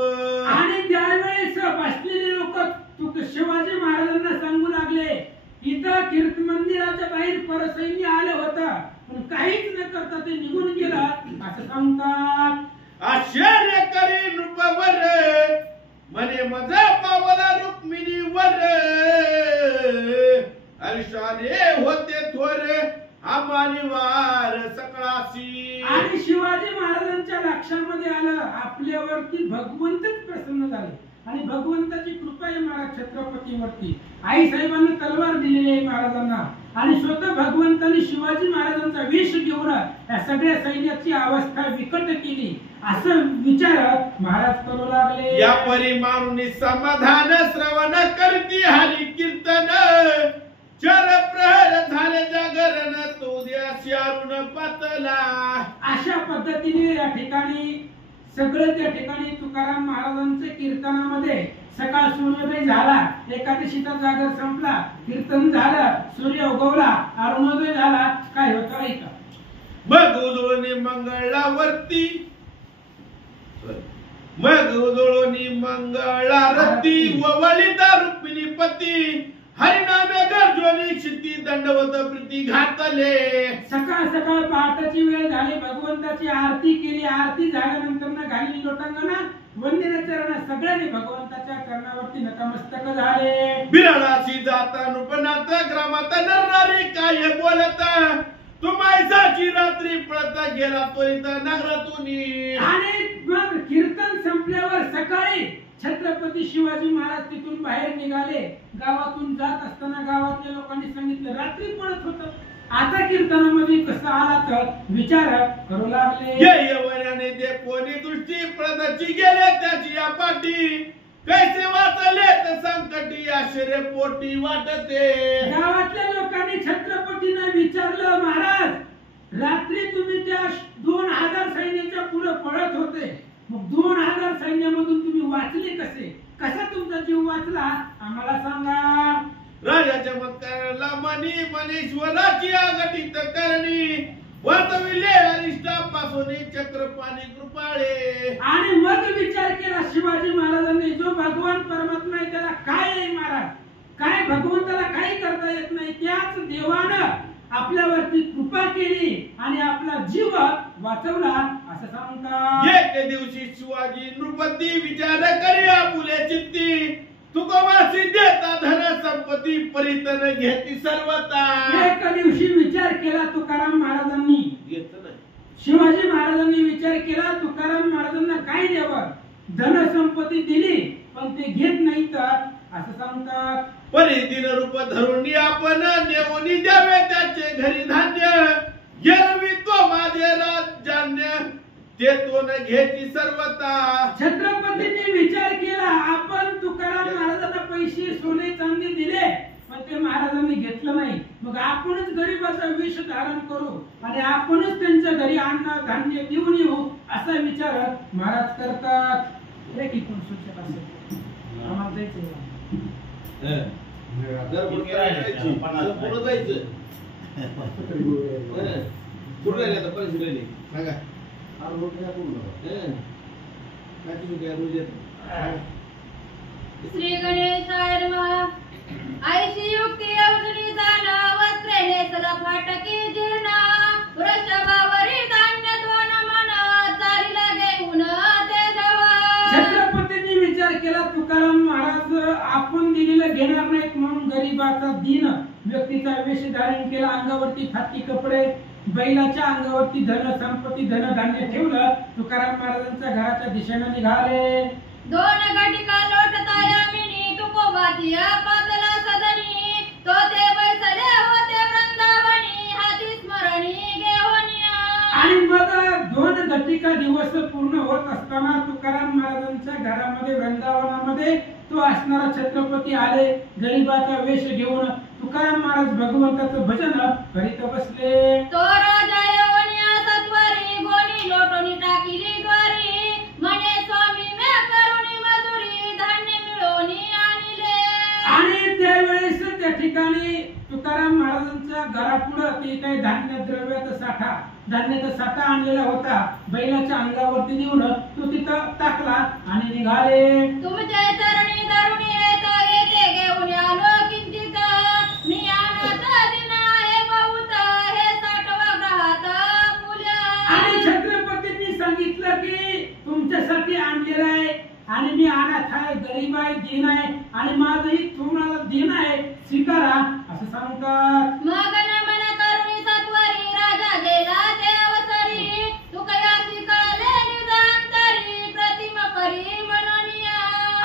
आणि त्यावेळेस बसलेले लोक शिवाजी महाराजांना सांगू लागले इथं कीर्तन मंदिराच्या बाहेर परसैन्य आलं होतं पण काहीच न करता ते निघून गेलं असं सांगतात. आश्चर्य करी नृपवर मने मजा पावला रुक्मिणीवर. अरिशाने होते थोर आम्हानी वार सकळासी. आणि शिवाजी महाराजांच्या लक्षामध्ये आलं आपल्यावरती भगवंतच प्रसन्न झाले आणि भगवंताची कृपा आहे महाराज छत्रपतीवरती. आई साहेबांना तलवार दिलेली आहे महाराजांना आणि स्वतः भगवंतांनी शिवाजी महाराजांचा वेश घेऊन या सगळ्या सैन्याची अवस्था विकट केली असं विचार महाराज करू लागले. या परिमाणुनी समाधान श्रवण करती हरी कीर्तन. चार प्रहर झाले जागरण तो द्या शारून पातला. अशा पद्धतीने या ठिकाणी सगळं त्या ठिकाणी तुकाराम महाराजांच्या कीर्तनामध्ये सकाळ सूर्योदय झाला. एकादशीचा जागर संपला. कीर्तन झालं. सूर्य उगवला. अरुणोदय झाला. काय होतं ऐका. मग उजळणी मंगळावरती मग उजळणी मंगळारती ववळीता रुक्मिणी पती. हरिनामे गर्जोनी क्षिती दंडवत प्रीती घातले. सकाळ सकाळ पहाटाची वेळ झाली. भगवंताची आरती केली. आरती झाल्यानंतर ना घाली लोटांगणा वंदना चरण सगळ्यांनी भगवंताच्या चरणावरती नतमस्तक झाले. बिराडाची जाता नुपनात ग्रामात नरनारी काय बोलत. तुम्हायसाची रात्री पळत गेला त्वरित नगरातून. आणि मग कीर्तन संपल्यावर सकाळी छत्रपती शिवाजी महाराज तिथून बाहेर निघाले. गावातून जात असताना गावातल्या लोकांनी सांगितलं रात्री पळत होतं. आता कीर्तनामध्ये कसं आला तर विचार करू लागले. यवनाने दे कोणी दृष्टी पळताची गेले त्याची या पाठी. कैसे वाचले तर संकटी आश्चर्य पोटी वाटते. गावातल्या लोकांनी छत्रपतींना विचारलं महाराज रात्री तुम्ही त्या 2000 सैन्याच्या पुढे पळत होते. मग 2000 सैन्यामधून तुम्ही वाचले कसे. कसा तुमचा जीव वाचला आम्हाला सांगा. राजा चमत्कारला मनी मनेश्वराची आगटित करणी. वाचविले अरिष्टापासून चक्रपाणी कृपाळे. आणि मग विचार केला शिवाजी महाराजांनी जो भगवान परमात्मा आहे त्याला काय आहे महाराज. काय भगवंताला काही करता येत नाही. त्याच देवानं आपल्यावरती कृपा केली आणि आपला जीव वाचवला असं सांगतात. एक दिवशी शिवाजी नृपती विचार करी आपुले चित्ती. तुकोवासी देता धन संपत्ती परितन घेती सर्वता. एक दिवशी विचार केला तुकाराम महाराजांनी. घेत नाही. शिवाजी महाराजांनी विचार केला तुकाराम महाराजांना काय द्यावं. धन संपत्ती दिली पण ते घेत नाही तर असं सांगतात. परिदिन रूप धरून आपण नेऊन द्यावे त्याचे घरी धान्य. गिरवी तो माझे राजान्य ते तो न घेती सर्वता. छत्रपतींनी विचार केला आपण तुकाराम महाराजांना पैसे सोने चांदी दिले पण ते महाराजांनी घेतलं नाही. मग आपणच गरीबाचा वेश धारण करू आणि आपणच त्यांच्या घरी अन्न धान्य देऊन येऊ असा विचार महाराज करतात. हे की कोण सूचक असेल आम्हाला जायचं जर पुढे जायचं पुढे जायचं कुठे राहिले आता पैसे राहिले सांगा काय तुम्ही काय रोज येत श्री गणेशाय नमः. आईशी युक्ती अवजनी जाण वस्त्रे नेसला फाटकी जीर्ण वृषभावरी धान्य दोन मन चालीला घेऊन ते जवळ. छत्रपतींनी विचार केला तुकाराम महाराज आपण दिलेलं घेणार नाहीत म्हणून गरीबाचा दीन व्यक्तीचा वेश धारण केला. अंगावरती फाटकी कपडे बैलाच्या अंगावरती धन संपत्ती धन धान्य ठेवलं. तुकाराम महाराजांच्या घराच्या दिशेने निघाले. दोन घटिका लोटता यामिनी तुकोबातिया पातला सदनी तो ते बैसले होते वृंदावनी हाती स्मरणी घेऊनिया. आणि मग दोन घटिका दिवस पूर्ण होत असताना तुकाराम महाराजांच्या घरामध्ये वृंदावनामध्ये तो असणारा छत्रपती आले. गरीबाचा वेश घेऊन तुकाराम महाराज भगवंताचं भजन करीत बसले. तो राजा यवनिया सत्वरी गोनी लोटोनी टाकिली द्वारी म्हणे स्वामी मे करुणी मजुरी धान्य मिळवणी आणले. आणि त्यावेळेस त्या ठिकाणी तुकाराम महाराजांच्या घरापुढं ते काही धान्य द्रव्याचा साठा धान्याचा साठा आणलेला होता. बैलाच्या अंगावरती देऊन तो तिथं टाकला आणि निघाले. तुमच्या चरणी धरुणी येते घेऊन आलो किंचित मी आणत दिना हे बहुत हे साठवा ग्रहात फुल्या. आणि छत्रपतींनी सांगितलं की तुमच्यासाठी आणलेलं आहे आणि मी अनाथ आहे गरीब आहे दीन आहे आणि माझंही तुम्हाला दीन आहे स्वीकारा असं सांगतात. मग नमन करुणी सत्वरी राजा गेला ते अवसरी तुकयासी कळले निजांतरी प्रतिम परी मननिया.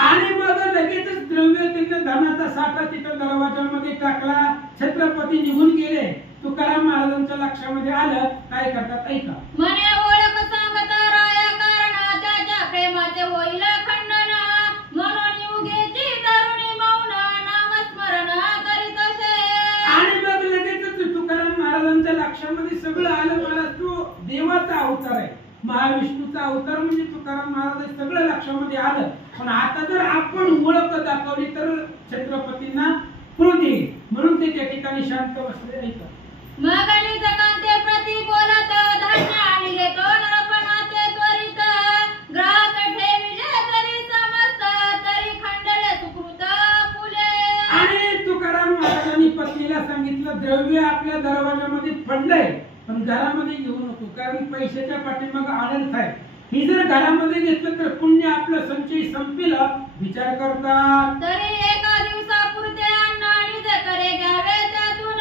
आणि मग लगेचच द्रव्य त्यांनी धनाचा साठा तिथं दरवाजामध्ये टाकला. छत्रपती निघून गेले. तुकाराम महाराजांच्या लक्षामध्ये आलं काय करतात ऐका. म्हणे ओळख सांगता राया कारण त्याच्या प्रेमाचे होईल खंडन म्हणून उगेची तरुणी मौन नामस्मरण करीत असे. आणि मग लगेचच तुकाराम महाराजांच्या लक्षामध्ये सगळं आलं. महाराज तो देवाचा अवतार आहे महाविष्णूचा अवतार म्हणजे तुकाराम महाराज सगळं लक्षामध्ये आलं. पण आता जर आपण ओळख दाखवली तर छत्रपतींना क्रोध येईल म्हणून ते त्या ठिकाणी शांत बसले. ऐका. मगनी जकांते प्रति बोलत धान्य आणले तो नरपणाचे त्वरित ग्राहक ठेविले तरी समस्त तरी खंडले सुकृत फुले. आणि तुकाराम महाराजांनी पत्नीला सांगितलं द्रव्य आपल्या दरवाजामध्ये पडलंय पण घरामध्ये घेऊ नको कारण पैशाच्या पाठीमागे अनर्थ आहे. ही जर घरामध्ये घेतलं तर पुण्य आपलं संचय संपेल विचार करतात. तरी एका दिवसापुरते अन्न आणि करे घ्यावे त्यातून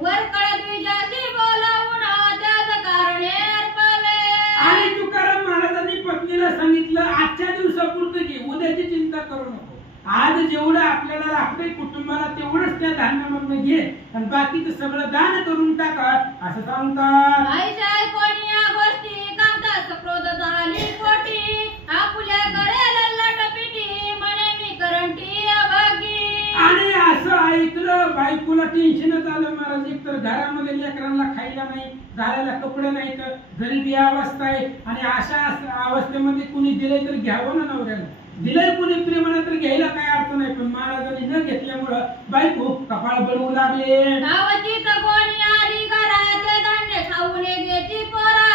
वर कळत विजाशी बोलावून त्याच कारणे अर्पावे. आणि तुकाराम महाराजांनी पत्नीला सांगितलं आजच्या दिवसापुरतं घे उद्याची चिंता करू नको. आज जेवढं आपल्याला लागतंय कुटुंबाला तेवढंच त्या धान्यामधून घे आणि बाकीचं सगळं दान करून टाका असं सांगतात. आईच्या कोणी या गोष्टी कांताच क्रोध झाली पोटी आपुल्या करेल लटपिटी म्हणे मी करंटी अभागी. आणि असं ऐकलं बायकोला टेन्शनच आलं महाराज. एक तर घरामध्ये लेकरांना खायला नाही घालायला कपडे नाही तर गरिबी अवस्था आहे आणि अशा अवस्थेमध्ये कुणी दिले तर घ्यावं ना नवऱ्याला. दिलंय कुणी प्रेमाने तर घ्यायला काय अर्थ नाही पण महाराजांनी न घेतल्यामुळं बायको कपाळ बळवू लागले. गावाची तर कोणी आली घरात धान्य खाऊन घ्यायची पोरा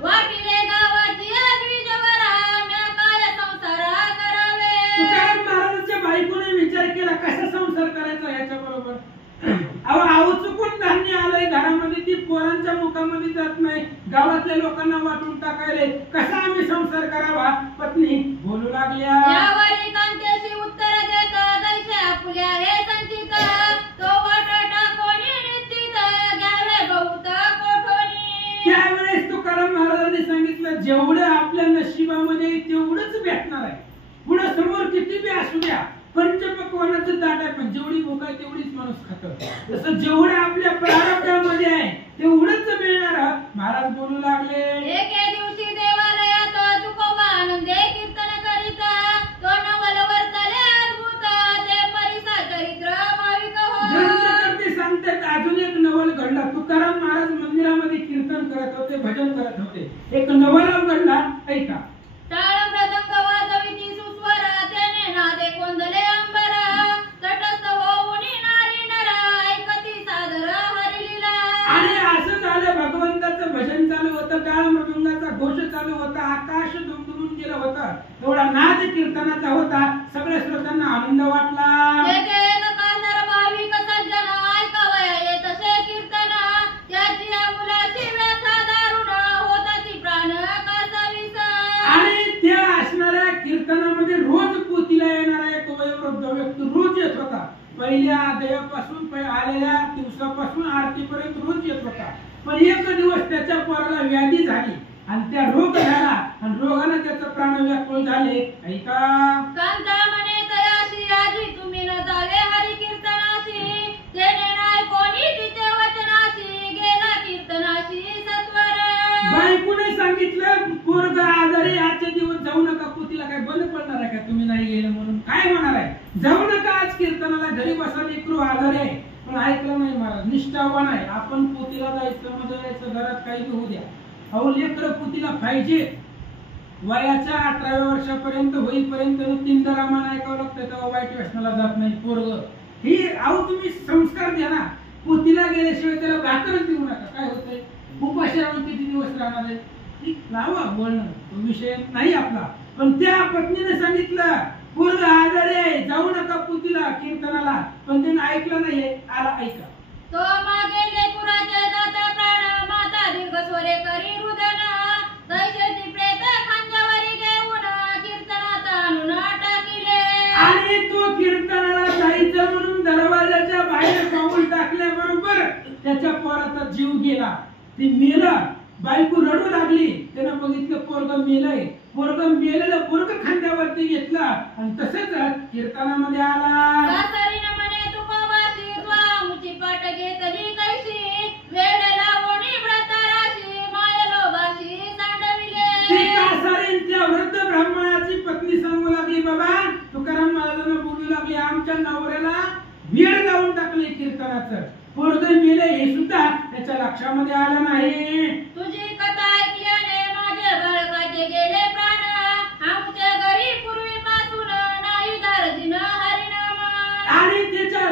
वाटिले गावाची द्विजवरा म्या काय संसार करावे. तुकाराम महाराजांच्या बायकोने विचार केला कसा संसार करायचा ह्याच्या बरोबर. अहो चुकून धान्य आलंय घरामध्ये ती पोरांच्या मुखामध्ये जात नाही गावातल्या लोकांना वाटून टाकायले कसा आम्ही संसार करावा. पत्नी बोलू लागल्या. यावरी कांतेशी उत्तर देत दैसे आपुल्या हे संचित तो वाट टाकोनी निश्चित घ्यावे बहुत कोठोनी. त्यावेळेस तुकाराम महाराजांनी सांगितलं जेवढं आपल्या नशिबामध्ये तेवढंच भेटणार आहे. पुढे समोर किती बी असू द्या पंचपक्वानाचं ताट आहे पण जेवढी भूक आहे तेवढीच माणूस खातो. तसं जेवढं आपल्या प्रारब्धामध्ये आहे तेवढंच मिळणार. महाराज बोलू लागले. एके दिवशी देवालयात तुकोबा आनंदे कीर्तन करीत तो नवलवर तले अद्भुत ते परिसा चरित्र भाविक हो. ग्रंथकर्ते सांगतात अजून एक नवल घडला. तुकाराम महाराज मंदिरामध्ये कीर्तन करत होते, भजन करत होते. एक नवल घडला, ऐका. टाळ मृदंग वाजविती सुस्वर, त्याने नादे कोंदले अंबर. तटस्थ होऊनी नारी नर, ऐकती सादर हरिलीला. आणि असं झालं, भगवंताचं भजन चालू होतं, टाळ मृदंगाचा घोष चालू होता, आकाश दुमदुमून गेलं होतं. एवढा नाद कीर्तनाचा होता. सगळ्या श्रोत्यांना आनंद वाटला. भाविक सज्जन ऐकावया येत असे कीर्तन. त्याची मुलाची व्यथा दारुण, होताती प्राण कासावीस. आणि त्या असणाऱ्या कीर्तनामध्ये रोज पोतीला येणारा एक वयोवृद्ध व्यक्ती रोज येत होता. पहिल्या देवापासून आलेल्या दिवसापासून आरतीपर्यंत रोज येत होता. पण एक दिवस त्याच्या पोराला व्याधी झाली आणि त्या रोग झाला आणि रोगाने त्याचा प्राण व्याकुळ झाले. ऐका. कांता म्हणे तयाशी आजी तुम्ही न जावे हरी कीर्तनाशी. तेने नाही कोणी तिचे वचनाशी, गेला कीर्तनाशी सत्वर. बायकोने सांगितलं पोरग आजारी, आजचे दिवस जाऊ नका. पोतीला काय बंद पडणार आहे का तुम्ही नाही गेले म्हणून? काय होणार आहे? जाऊ नका आज कीर्तनाला, घरी बसा, लेकरू आजारी आहे. पण ऐकलं नाही महाराज, निष्ठावान आहे. आपण पोतीला जायचं, मजा यायचं, घरात काही होऊ द्या. अहो लेकर पोतीला पाहिजे. वयाच्या 18व्या वर्षापर्यंत होईपर्यंत 3 रामायण ऐकावं लागतं, तेव्हा वाईट व्यसनाला जात नाही पोरग. ही अहो तुम्ही संस्कार द्या ना. पोतीला गेल्याशिवाय त्याला भाकरच देऊ नका. काय होतंय? उपाशी राहून किती दिवस राहणार आहे? लावा बोलणं, तो विषय नाही आपला. पण त्या पत्नीने सांगितलं पोरग आजारी आहे, जाऊ नका पोतीला कीर्तनाला. पण त्याने ऐकलं नाहीये. आला, ऐका. तो मागे लेकुराचे जात प्राण, माता दीर्घ स्वरे करी रुदन. तैसेची प्रेत खांद्यावरी घेऊन, कीर्तनात आणून टाकिले. आणि तो कीर्तनाला जायचं म्हणून दरवाजाच्या बाहेर पाऊल टाकल्याबरोबर त्याच्या पोराचा जीव गेला. ते मेलं. बायको रडू लागली. त्यानं बघितलं पोरग मेलंय. पोरग मेलेलं पोरग खांद्यावरती घेतलं आणि तसंच कीर्तनामध्ये आला. कासारीनं म्हणे तुकोबाशी, त्वामुची पाट घेतली कैशी. वेळ लावणी व्रतराशी, मायलोबाशी सांडविले. ती कासारींच्या वृद्ध ब्राह्मणाची पत्नी सांगू लागली, बाबा तुकाराम महाराजांना बोलू लागली, आमच्या नवऱ्याला वेळ लावून टाकले कीर्तनाचं. पोरग मेले हे सुद्धा त्याच्या लक्षामध्ये आलं नाही. तुझी कथा ऐकल्याने माझे बाळकाचे गेले प्राण. आमच्या घरी पूर्वीपासून नाही दारजीन हरिनाम. आणि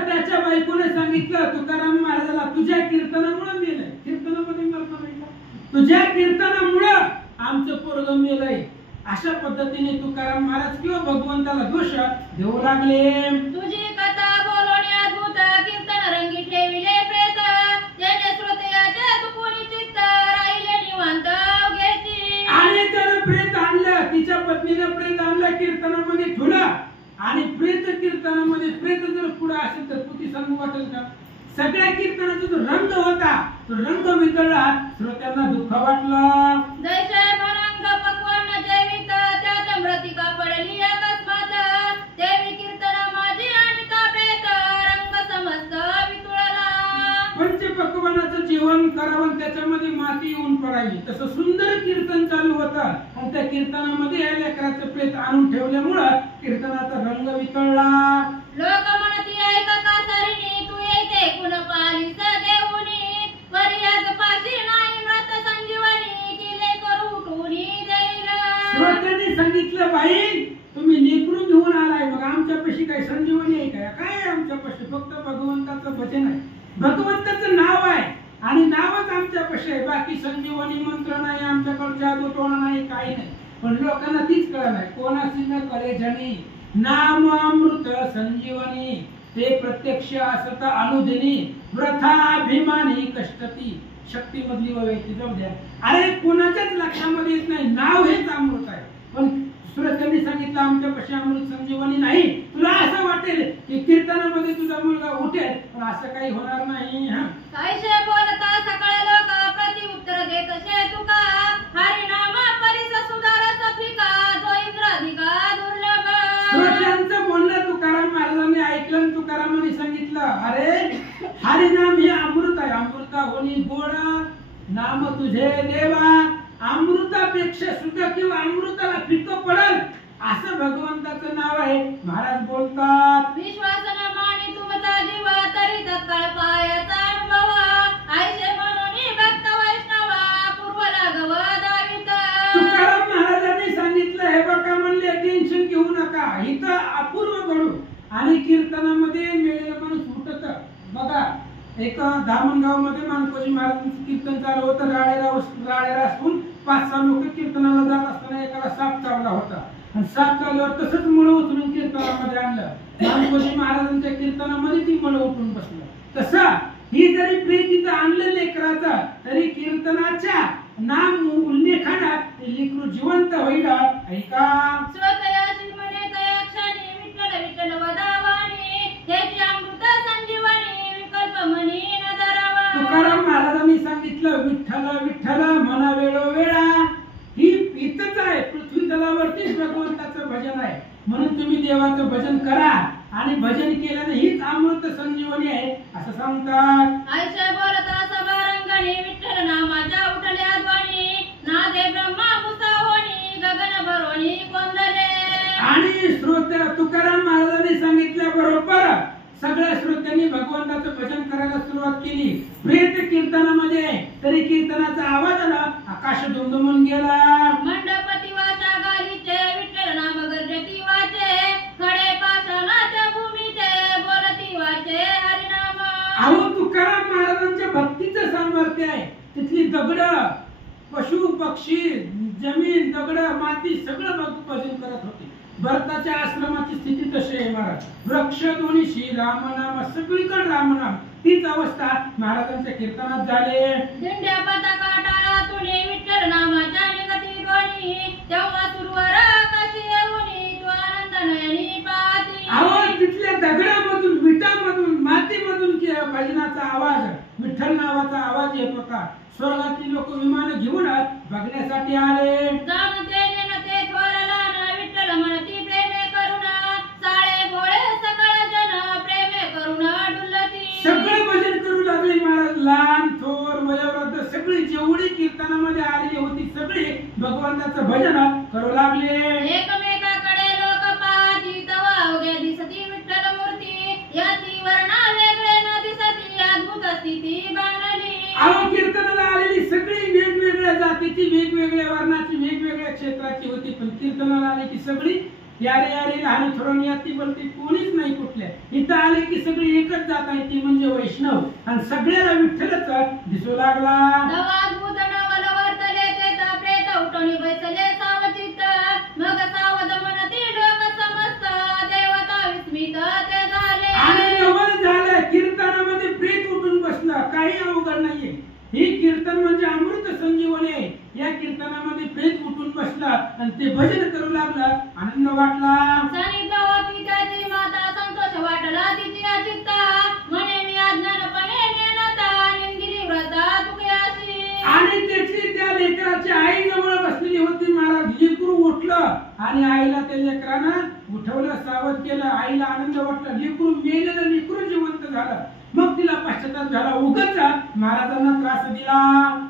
त्याच्या बायकोने सांगितलं तुकाराम महाराजाला, तुझ्या कीर्तनामुळे मेलंय. कीर्तनामध्ये मरतो नाही का? तुझ्या कीर्तनामुळं आमचं पोरग मेलंय. अशा पद्धतीने तुकाराम महाराज किंवा भगवंताला दोष देऊ लागले. तुझी कथा बोलवणे अद्भुत, कीर्तन रंगी ठेविले प्रेत. त्याने श्रोत्याचे दुखुनी चित्त, राहिले निवांत घेती. आणि त्यानं प्रेत आणलं. तिच्या पत्नीने प्रेत आणलं, कीर्तनामध्ये ठेवलं. आणि प्रेत कीर्तनामध्ये प्रेत जर पुढे असेल तर पुती सांगू वाटेल का? सगळ्या कीर्तनाचा जो रंग होता तो रंग वितळला. श्रोत्यांना दुःख वाटलं. जैसे भरंग पक्वान जैविक, त्यात मृतिका पडली अकस्मात. देवी कीर्तन माझी आणि का प्रेत, रंग समस्त वितुळला. पंचपक्वानाचं जेवण करावं, त्याच्यामध्ये माती येऊन पडावी. तसं सुंदर कीर्तन चालू होतं आणि त्या कीर्तनामध्ये या लेकराचं प्रेत आणून ठेवल्यामुळं कीर्तनाचा रंग वितळला. लोक म्हणती ऐक कासारीनी, तू येते कुण पालीस देऊनी. पर्याग पाशी नाही व्रत संजीवनी, केले करू उठूनी जाईल. श्रोत्यांनी सांगितलं, बाई तुम्ही लेकरू घेऊन आलाय, मग आमच्यापाशी काही संजीवनी आहे का? काय आमच्यापाशी फक्त भगवंताचं भजन आहे, भगवंताचं नाव आहे आणि नावच आमच्यापाशी आहे. बाकी संजीवनी मंत्र नाही, आमच्याकडे जादू टोणा नाही, काही नाही. पण लोकांना तीच कळत नाही. कोणाशी न करे जनी नाम अमृत संजीवनी, ते प्रत्यक्ष असत अनुदिनी. व्रथाभिमानी कष्टती. शक्ती मधली वयाची जाऊ द्या. अरे कोणाच्याच लक्षामध्ये येत नाही, नाव हेच अमृत आहे. पण श्रोत्यांनी सांगितलं आमच्यापाशी अमृत संजीवनी नाही. तुला असं वाटेल की कीर्तनामध्ये तुझा मुलगा उठेल, पण असं काही होणार नाही. कैसे बोलता सकळ लोक, प्रति उत्तर देत असे तुका. हरिनाम परिस सुधारस फिका, जो इंद्राधिका दुर्लभ. श्रोत्यांचं बोलणं तुकाराम महाराजांनी ऐकलं आणि तुकारामांनी सांगितलं, अरे हरिनाम हे अमृत आहे. अमृता होणी गोड नाम तुझे देवा. अमृतापेक्षा सुद्धा किंवा अमृताला फिक्क पडल असं भगवंताचं नाव आहे. महाराज बोलतात, विश्वास न मानी तुमचा जीव, तरी तत्काळ पायाचा अनुभव. कडू आणि कीर्तनामध्ये मिळेल माणूस उठत. बघा एक धामणगाव मध्ये मानकोजी महाराजांचं कीर्तन चालू होतं. राळेरा असून 5-6 लोक कीर्तनाला जात असताना एकाला साप चावला होता आणि साप चावल्यावर तसंच मुळं उचलून कीर्तनामध्ये आणलं. मानकोजी महाराजांच्या कीर्तनामध्ये ती मुळं उठून बसलं. तसं ही जरी प्रेत तिथं आणलं लेकराचा तरी कीर्तनाच्या नाम उल्लेखानात लेकरू जिवंत होईल. ऐका स्वतयाशी म्हणे तया क्षणी विठ्ठल विठ्ठल वदावाणी त्याची अमृत संजीवनी विकल्प म्हणी न धरावा. तुकाराम महाराजांनी सांगितलं विठ्ठल विठ्ठल म्हणा वेळोवेळा. ही इथंच आहे पृथ्वी तलावरतीच भगवंताचं भजन आहे. म्हणून तुम्ही देवाचं भजन करा आणि भजन केल्याने हीच अमृत संजीवनी आहे असं सांगतात. आयशा बोलता सभारंगणी विठ्ठल नामाच्या उठल्या ध्वनी नादे ब्रह्मा मुसावणी गगन भरोणी कोंदले. आणि श्रोत्या तुकाराम महाराजांनी सांगितल्या बरोबर सगळ्या श्रोत्यांनी भगवंताचं भजन करायला सुरुवात केली. प्रेत कीर्तनामध्ये तरी कीर्तनाचा आवाज आला आकाश दुमदुमून गेला. मंडपती वाचा गालीचे विठ्ठल नाम गर्जती वाचे खडे पाषाणाच्या भूमीचे बोलती वाचे हरिनाम. अहो तुकाराम महाराजांच्या भक्तीचं सामर्थ्य आहे. तिथली दगड पशु पक्षी जमीन दगड माती सगळं भजन करत होते. भरताच्या आश्रमाची स्थिती तशी आहे महाराज. वृक्ष दोन्हीशी रामनाम सगळीकडे रामनाम. तीच अवस्था महाराजांच्या कीर्तनात झाले. दिंड्या पताका टाळातून विठ्ठल नामाच्या निगती ध्वनी तेव्हा सुरवर कशी येऊनी तू आनंद नयनी पाहती. अहो तिथल्या दगडामधून विटामधून मातीमधून भजनाचा आवाज विठ्ठल नावाचा आवाज येत होता. स्वर्गातली लोक विमान घेऊन बघण्यासाठी आले. जाणते नेनते थोरला न विठ्ठल म्हणती प्रेमे करुण साळे भोळे सकळ जन प्रेमे करुण डुलती. सगळे भजन करू लागले महाराज. लहान थोर वयोवृद्ध सगळी जेवढी कीर्तनामध्ये आलेली होती सगळी भगवंताचं भजन करू लागले. एकमेकाकडे लोक पाहती तवा अवघ्या दिसती विठ्ठल मूर्ती याची वर्णा वेगळे न दिसती अद्भुत स्थिती बाणली. अहो कीर्तनाला आलेली सगळी वेगवेगळ्या जातीची वेगवेगळ्या वर्णाची वेगवेगळ्या क्षेत्राची होती. पण कीर्तनाला आली की सगळी यारे लहान थोरांनी याती बोलती कोणीच नाही कुठल्या. इथं आले की सगळी एकच जात आहे ती म्हणजे वैष्णव आणि सगळ्याला विठ्ठलच दिसू लागला. नवाद्भुत नवल वर्तले ते प्रेत उठणी बैसले सावचित मग सावध म्हणती डोक समस्त देवता विस्मित ते झाले. आणि नवल झालं. कीर्तनामध्ये प्रेत उठून बसलं. काही अवघड नाहीये. ही कीर्तन म्हणजे अमृत संजीवनी आहे. या कीर्तनामध्ये प्रेत उठून बसला आणि ते भजन करू लागला. आनंद वाटला. सानिध्य होती त्याची माता संतोष वाटला तिची अचित्ता म्हणे मी अज्ञानपणे नेनता निंदिली व्रता तुकयाशी. आणि त्याची त्या लेकराची आई जवळ बसलेली होती महाराज. लेकरू उठलं आणि आईला त्या लेकरानं उठवलं सावध केलं. आईला आनंद वाटला. लेकरू मेलेलं लेकरू जिवंत झालं. मग तिला पश्चाताप झाला. उगाच महाराजांना त्रास दिला.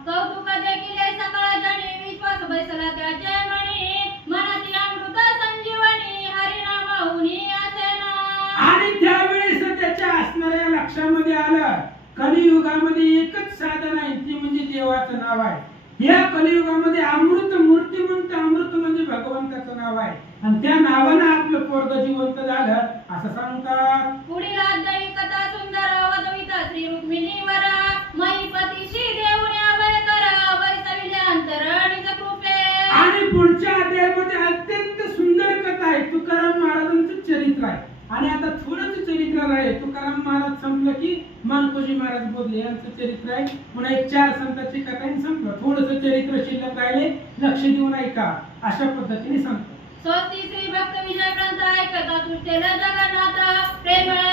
कौतुक देखील सकळ जणी विश्वास बैसला त्याचे म्हणी मनाची अमृत संजीवनी हरिनामाहुनी असेना. आणि त्यावेळेस त्याच्या असणाऱ्या लक्षामध्ये आलं कलियुगामध्ये एकच साधन आहे ती म्हणजे देवाचं नाव आहे. या कलियुगामध्ये अमृत मूर्तिमंत अमृत म्हणजे भगवंताचं नाव आहे आणि त्या नावानं आपलं पोरग जिवंत झालं असं सांगतात. पुढील अध्यायी कथा सुंदर वधविता श्री रुक्मिणीवर महिपतीशी देऊन अभय कर बैसविले अंतरणीच कृपे. आणि पुढच्या अध्यायामध्ये अत्यंत सुंदर कथा आहे. तुकाराम महाराजांचं चरित्र आहे. आणि आता थोडंच चरित्र आहे. तुकाराम महाराज संपलं की मानकोजी महाराज बोधले यांचं चरित्र आहे. पुन्हा एक 4 संतांची कथा संपलं. थोडंसं चरित्र शिल्लक राहिले. लक्ष देऊन ऐका. अशा पद्धतीने सांगतो. स्वस्ती श्री भक्त विजय ग्रंथ ऐकता तुष्टेल जगन्नाथ प्रेमळ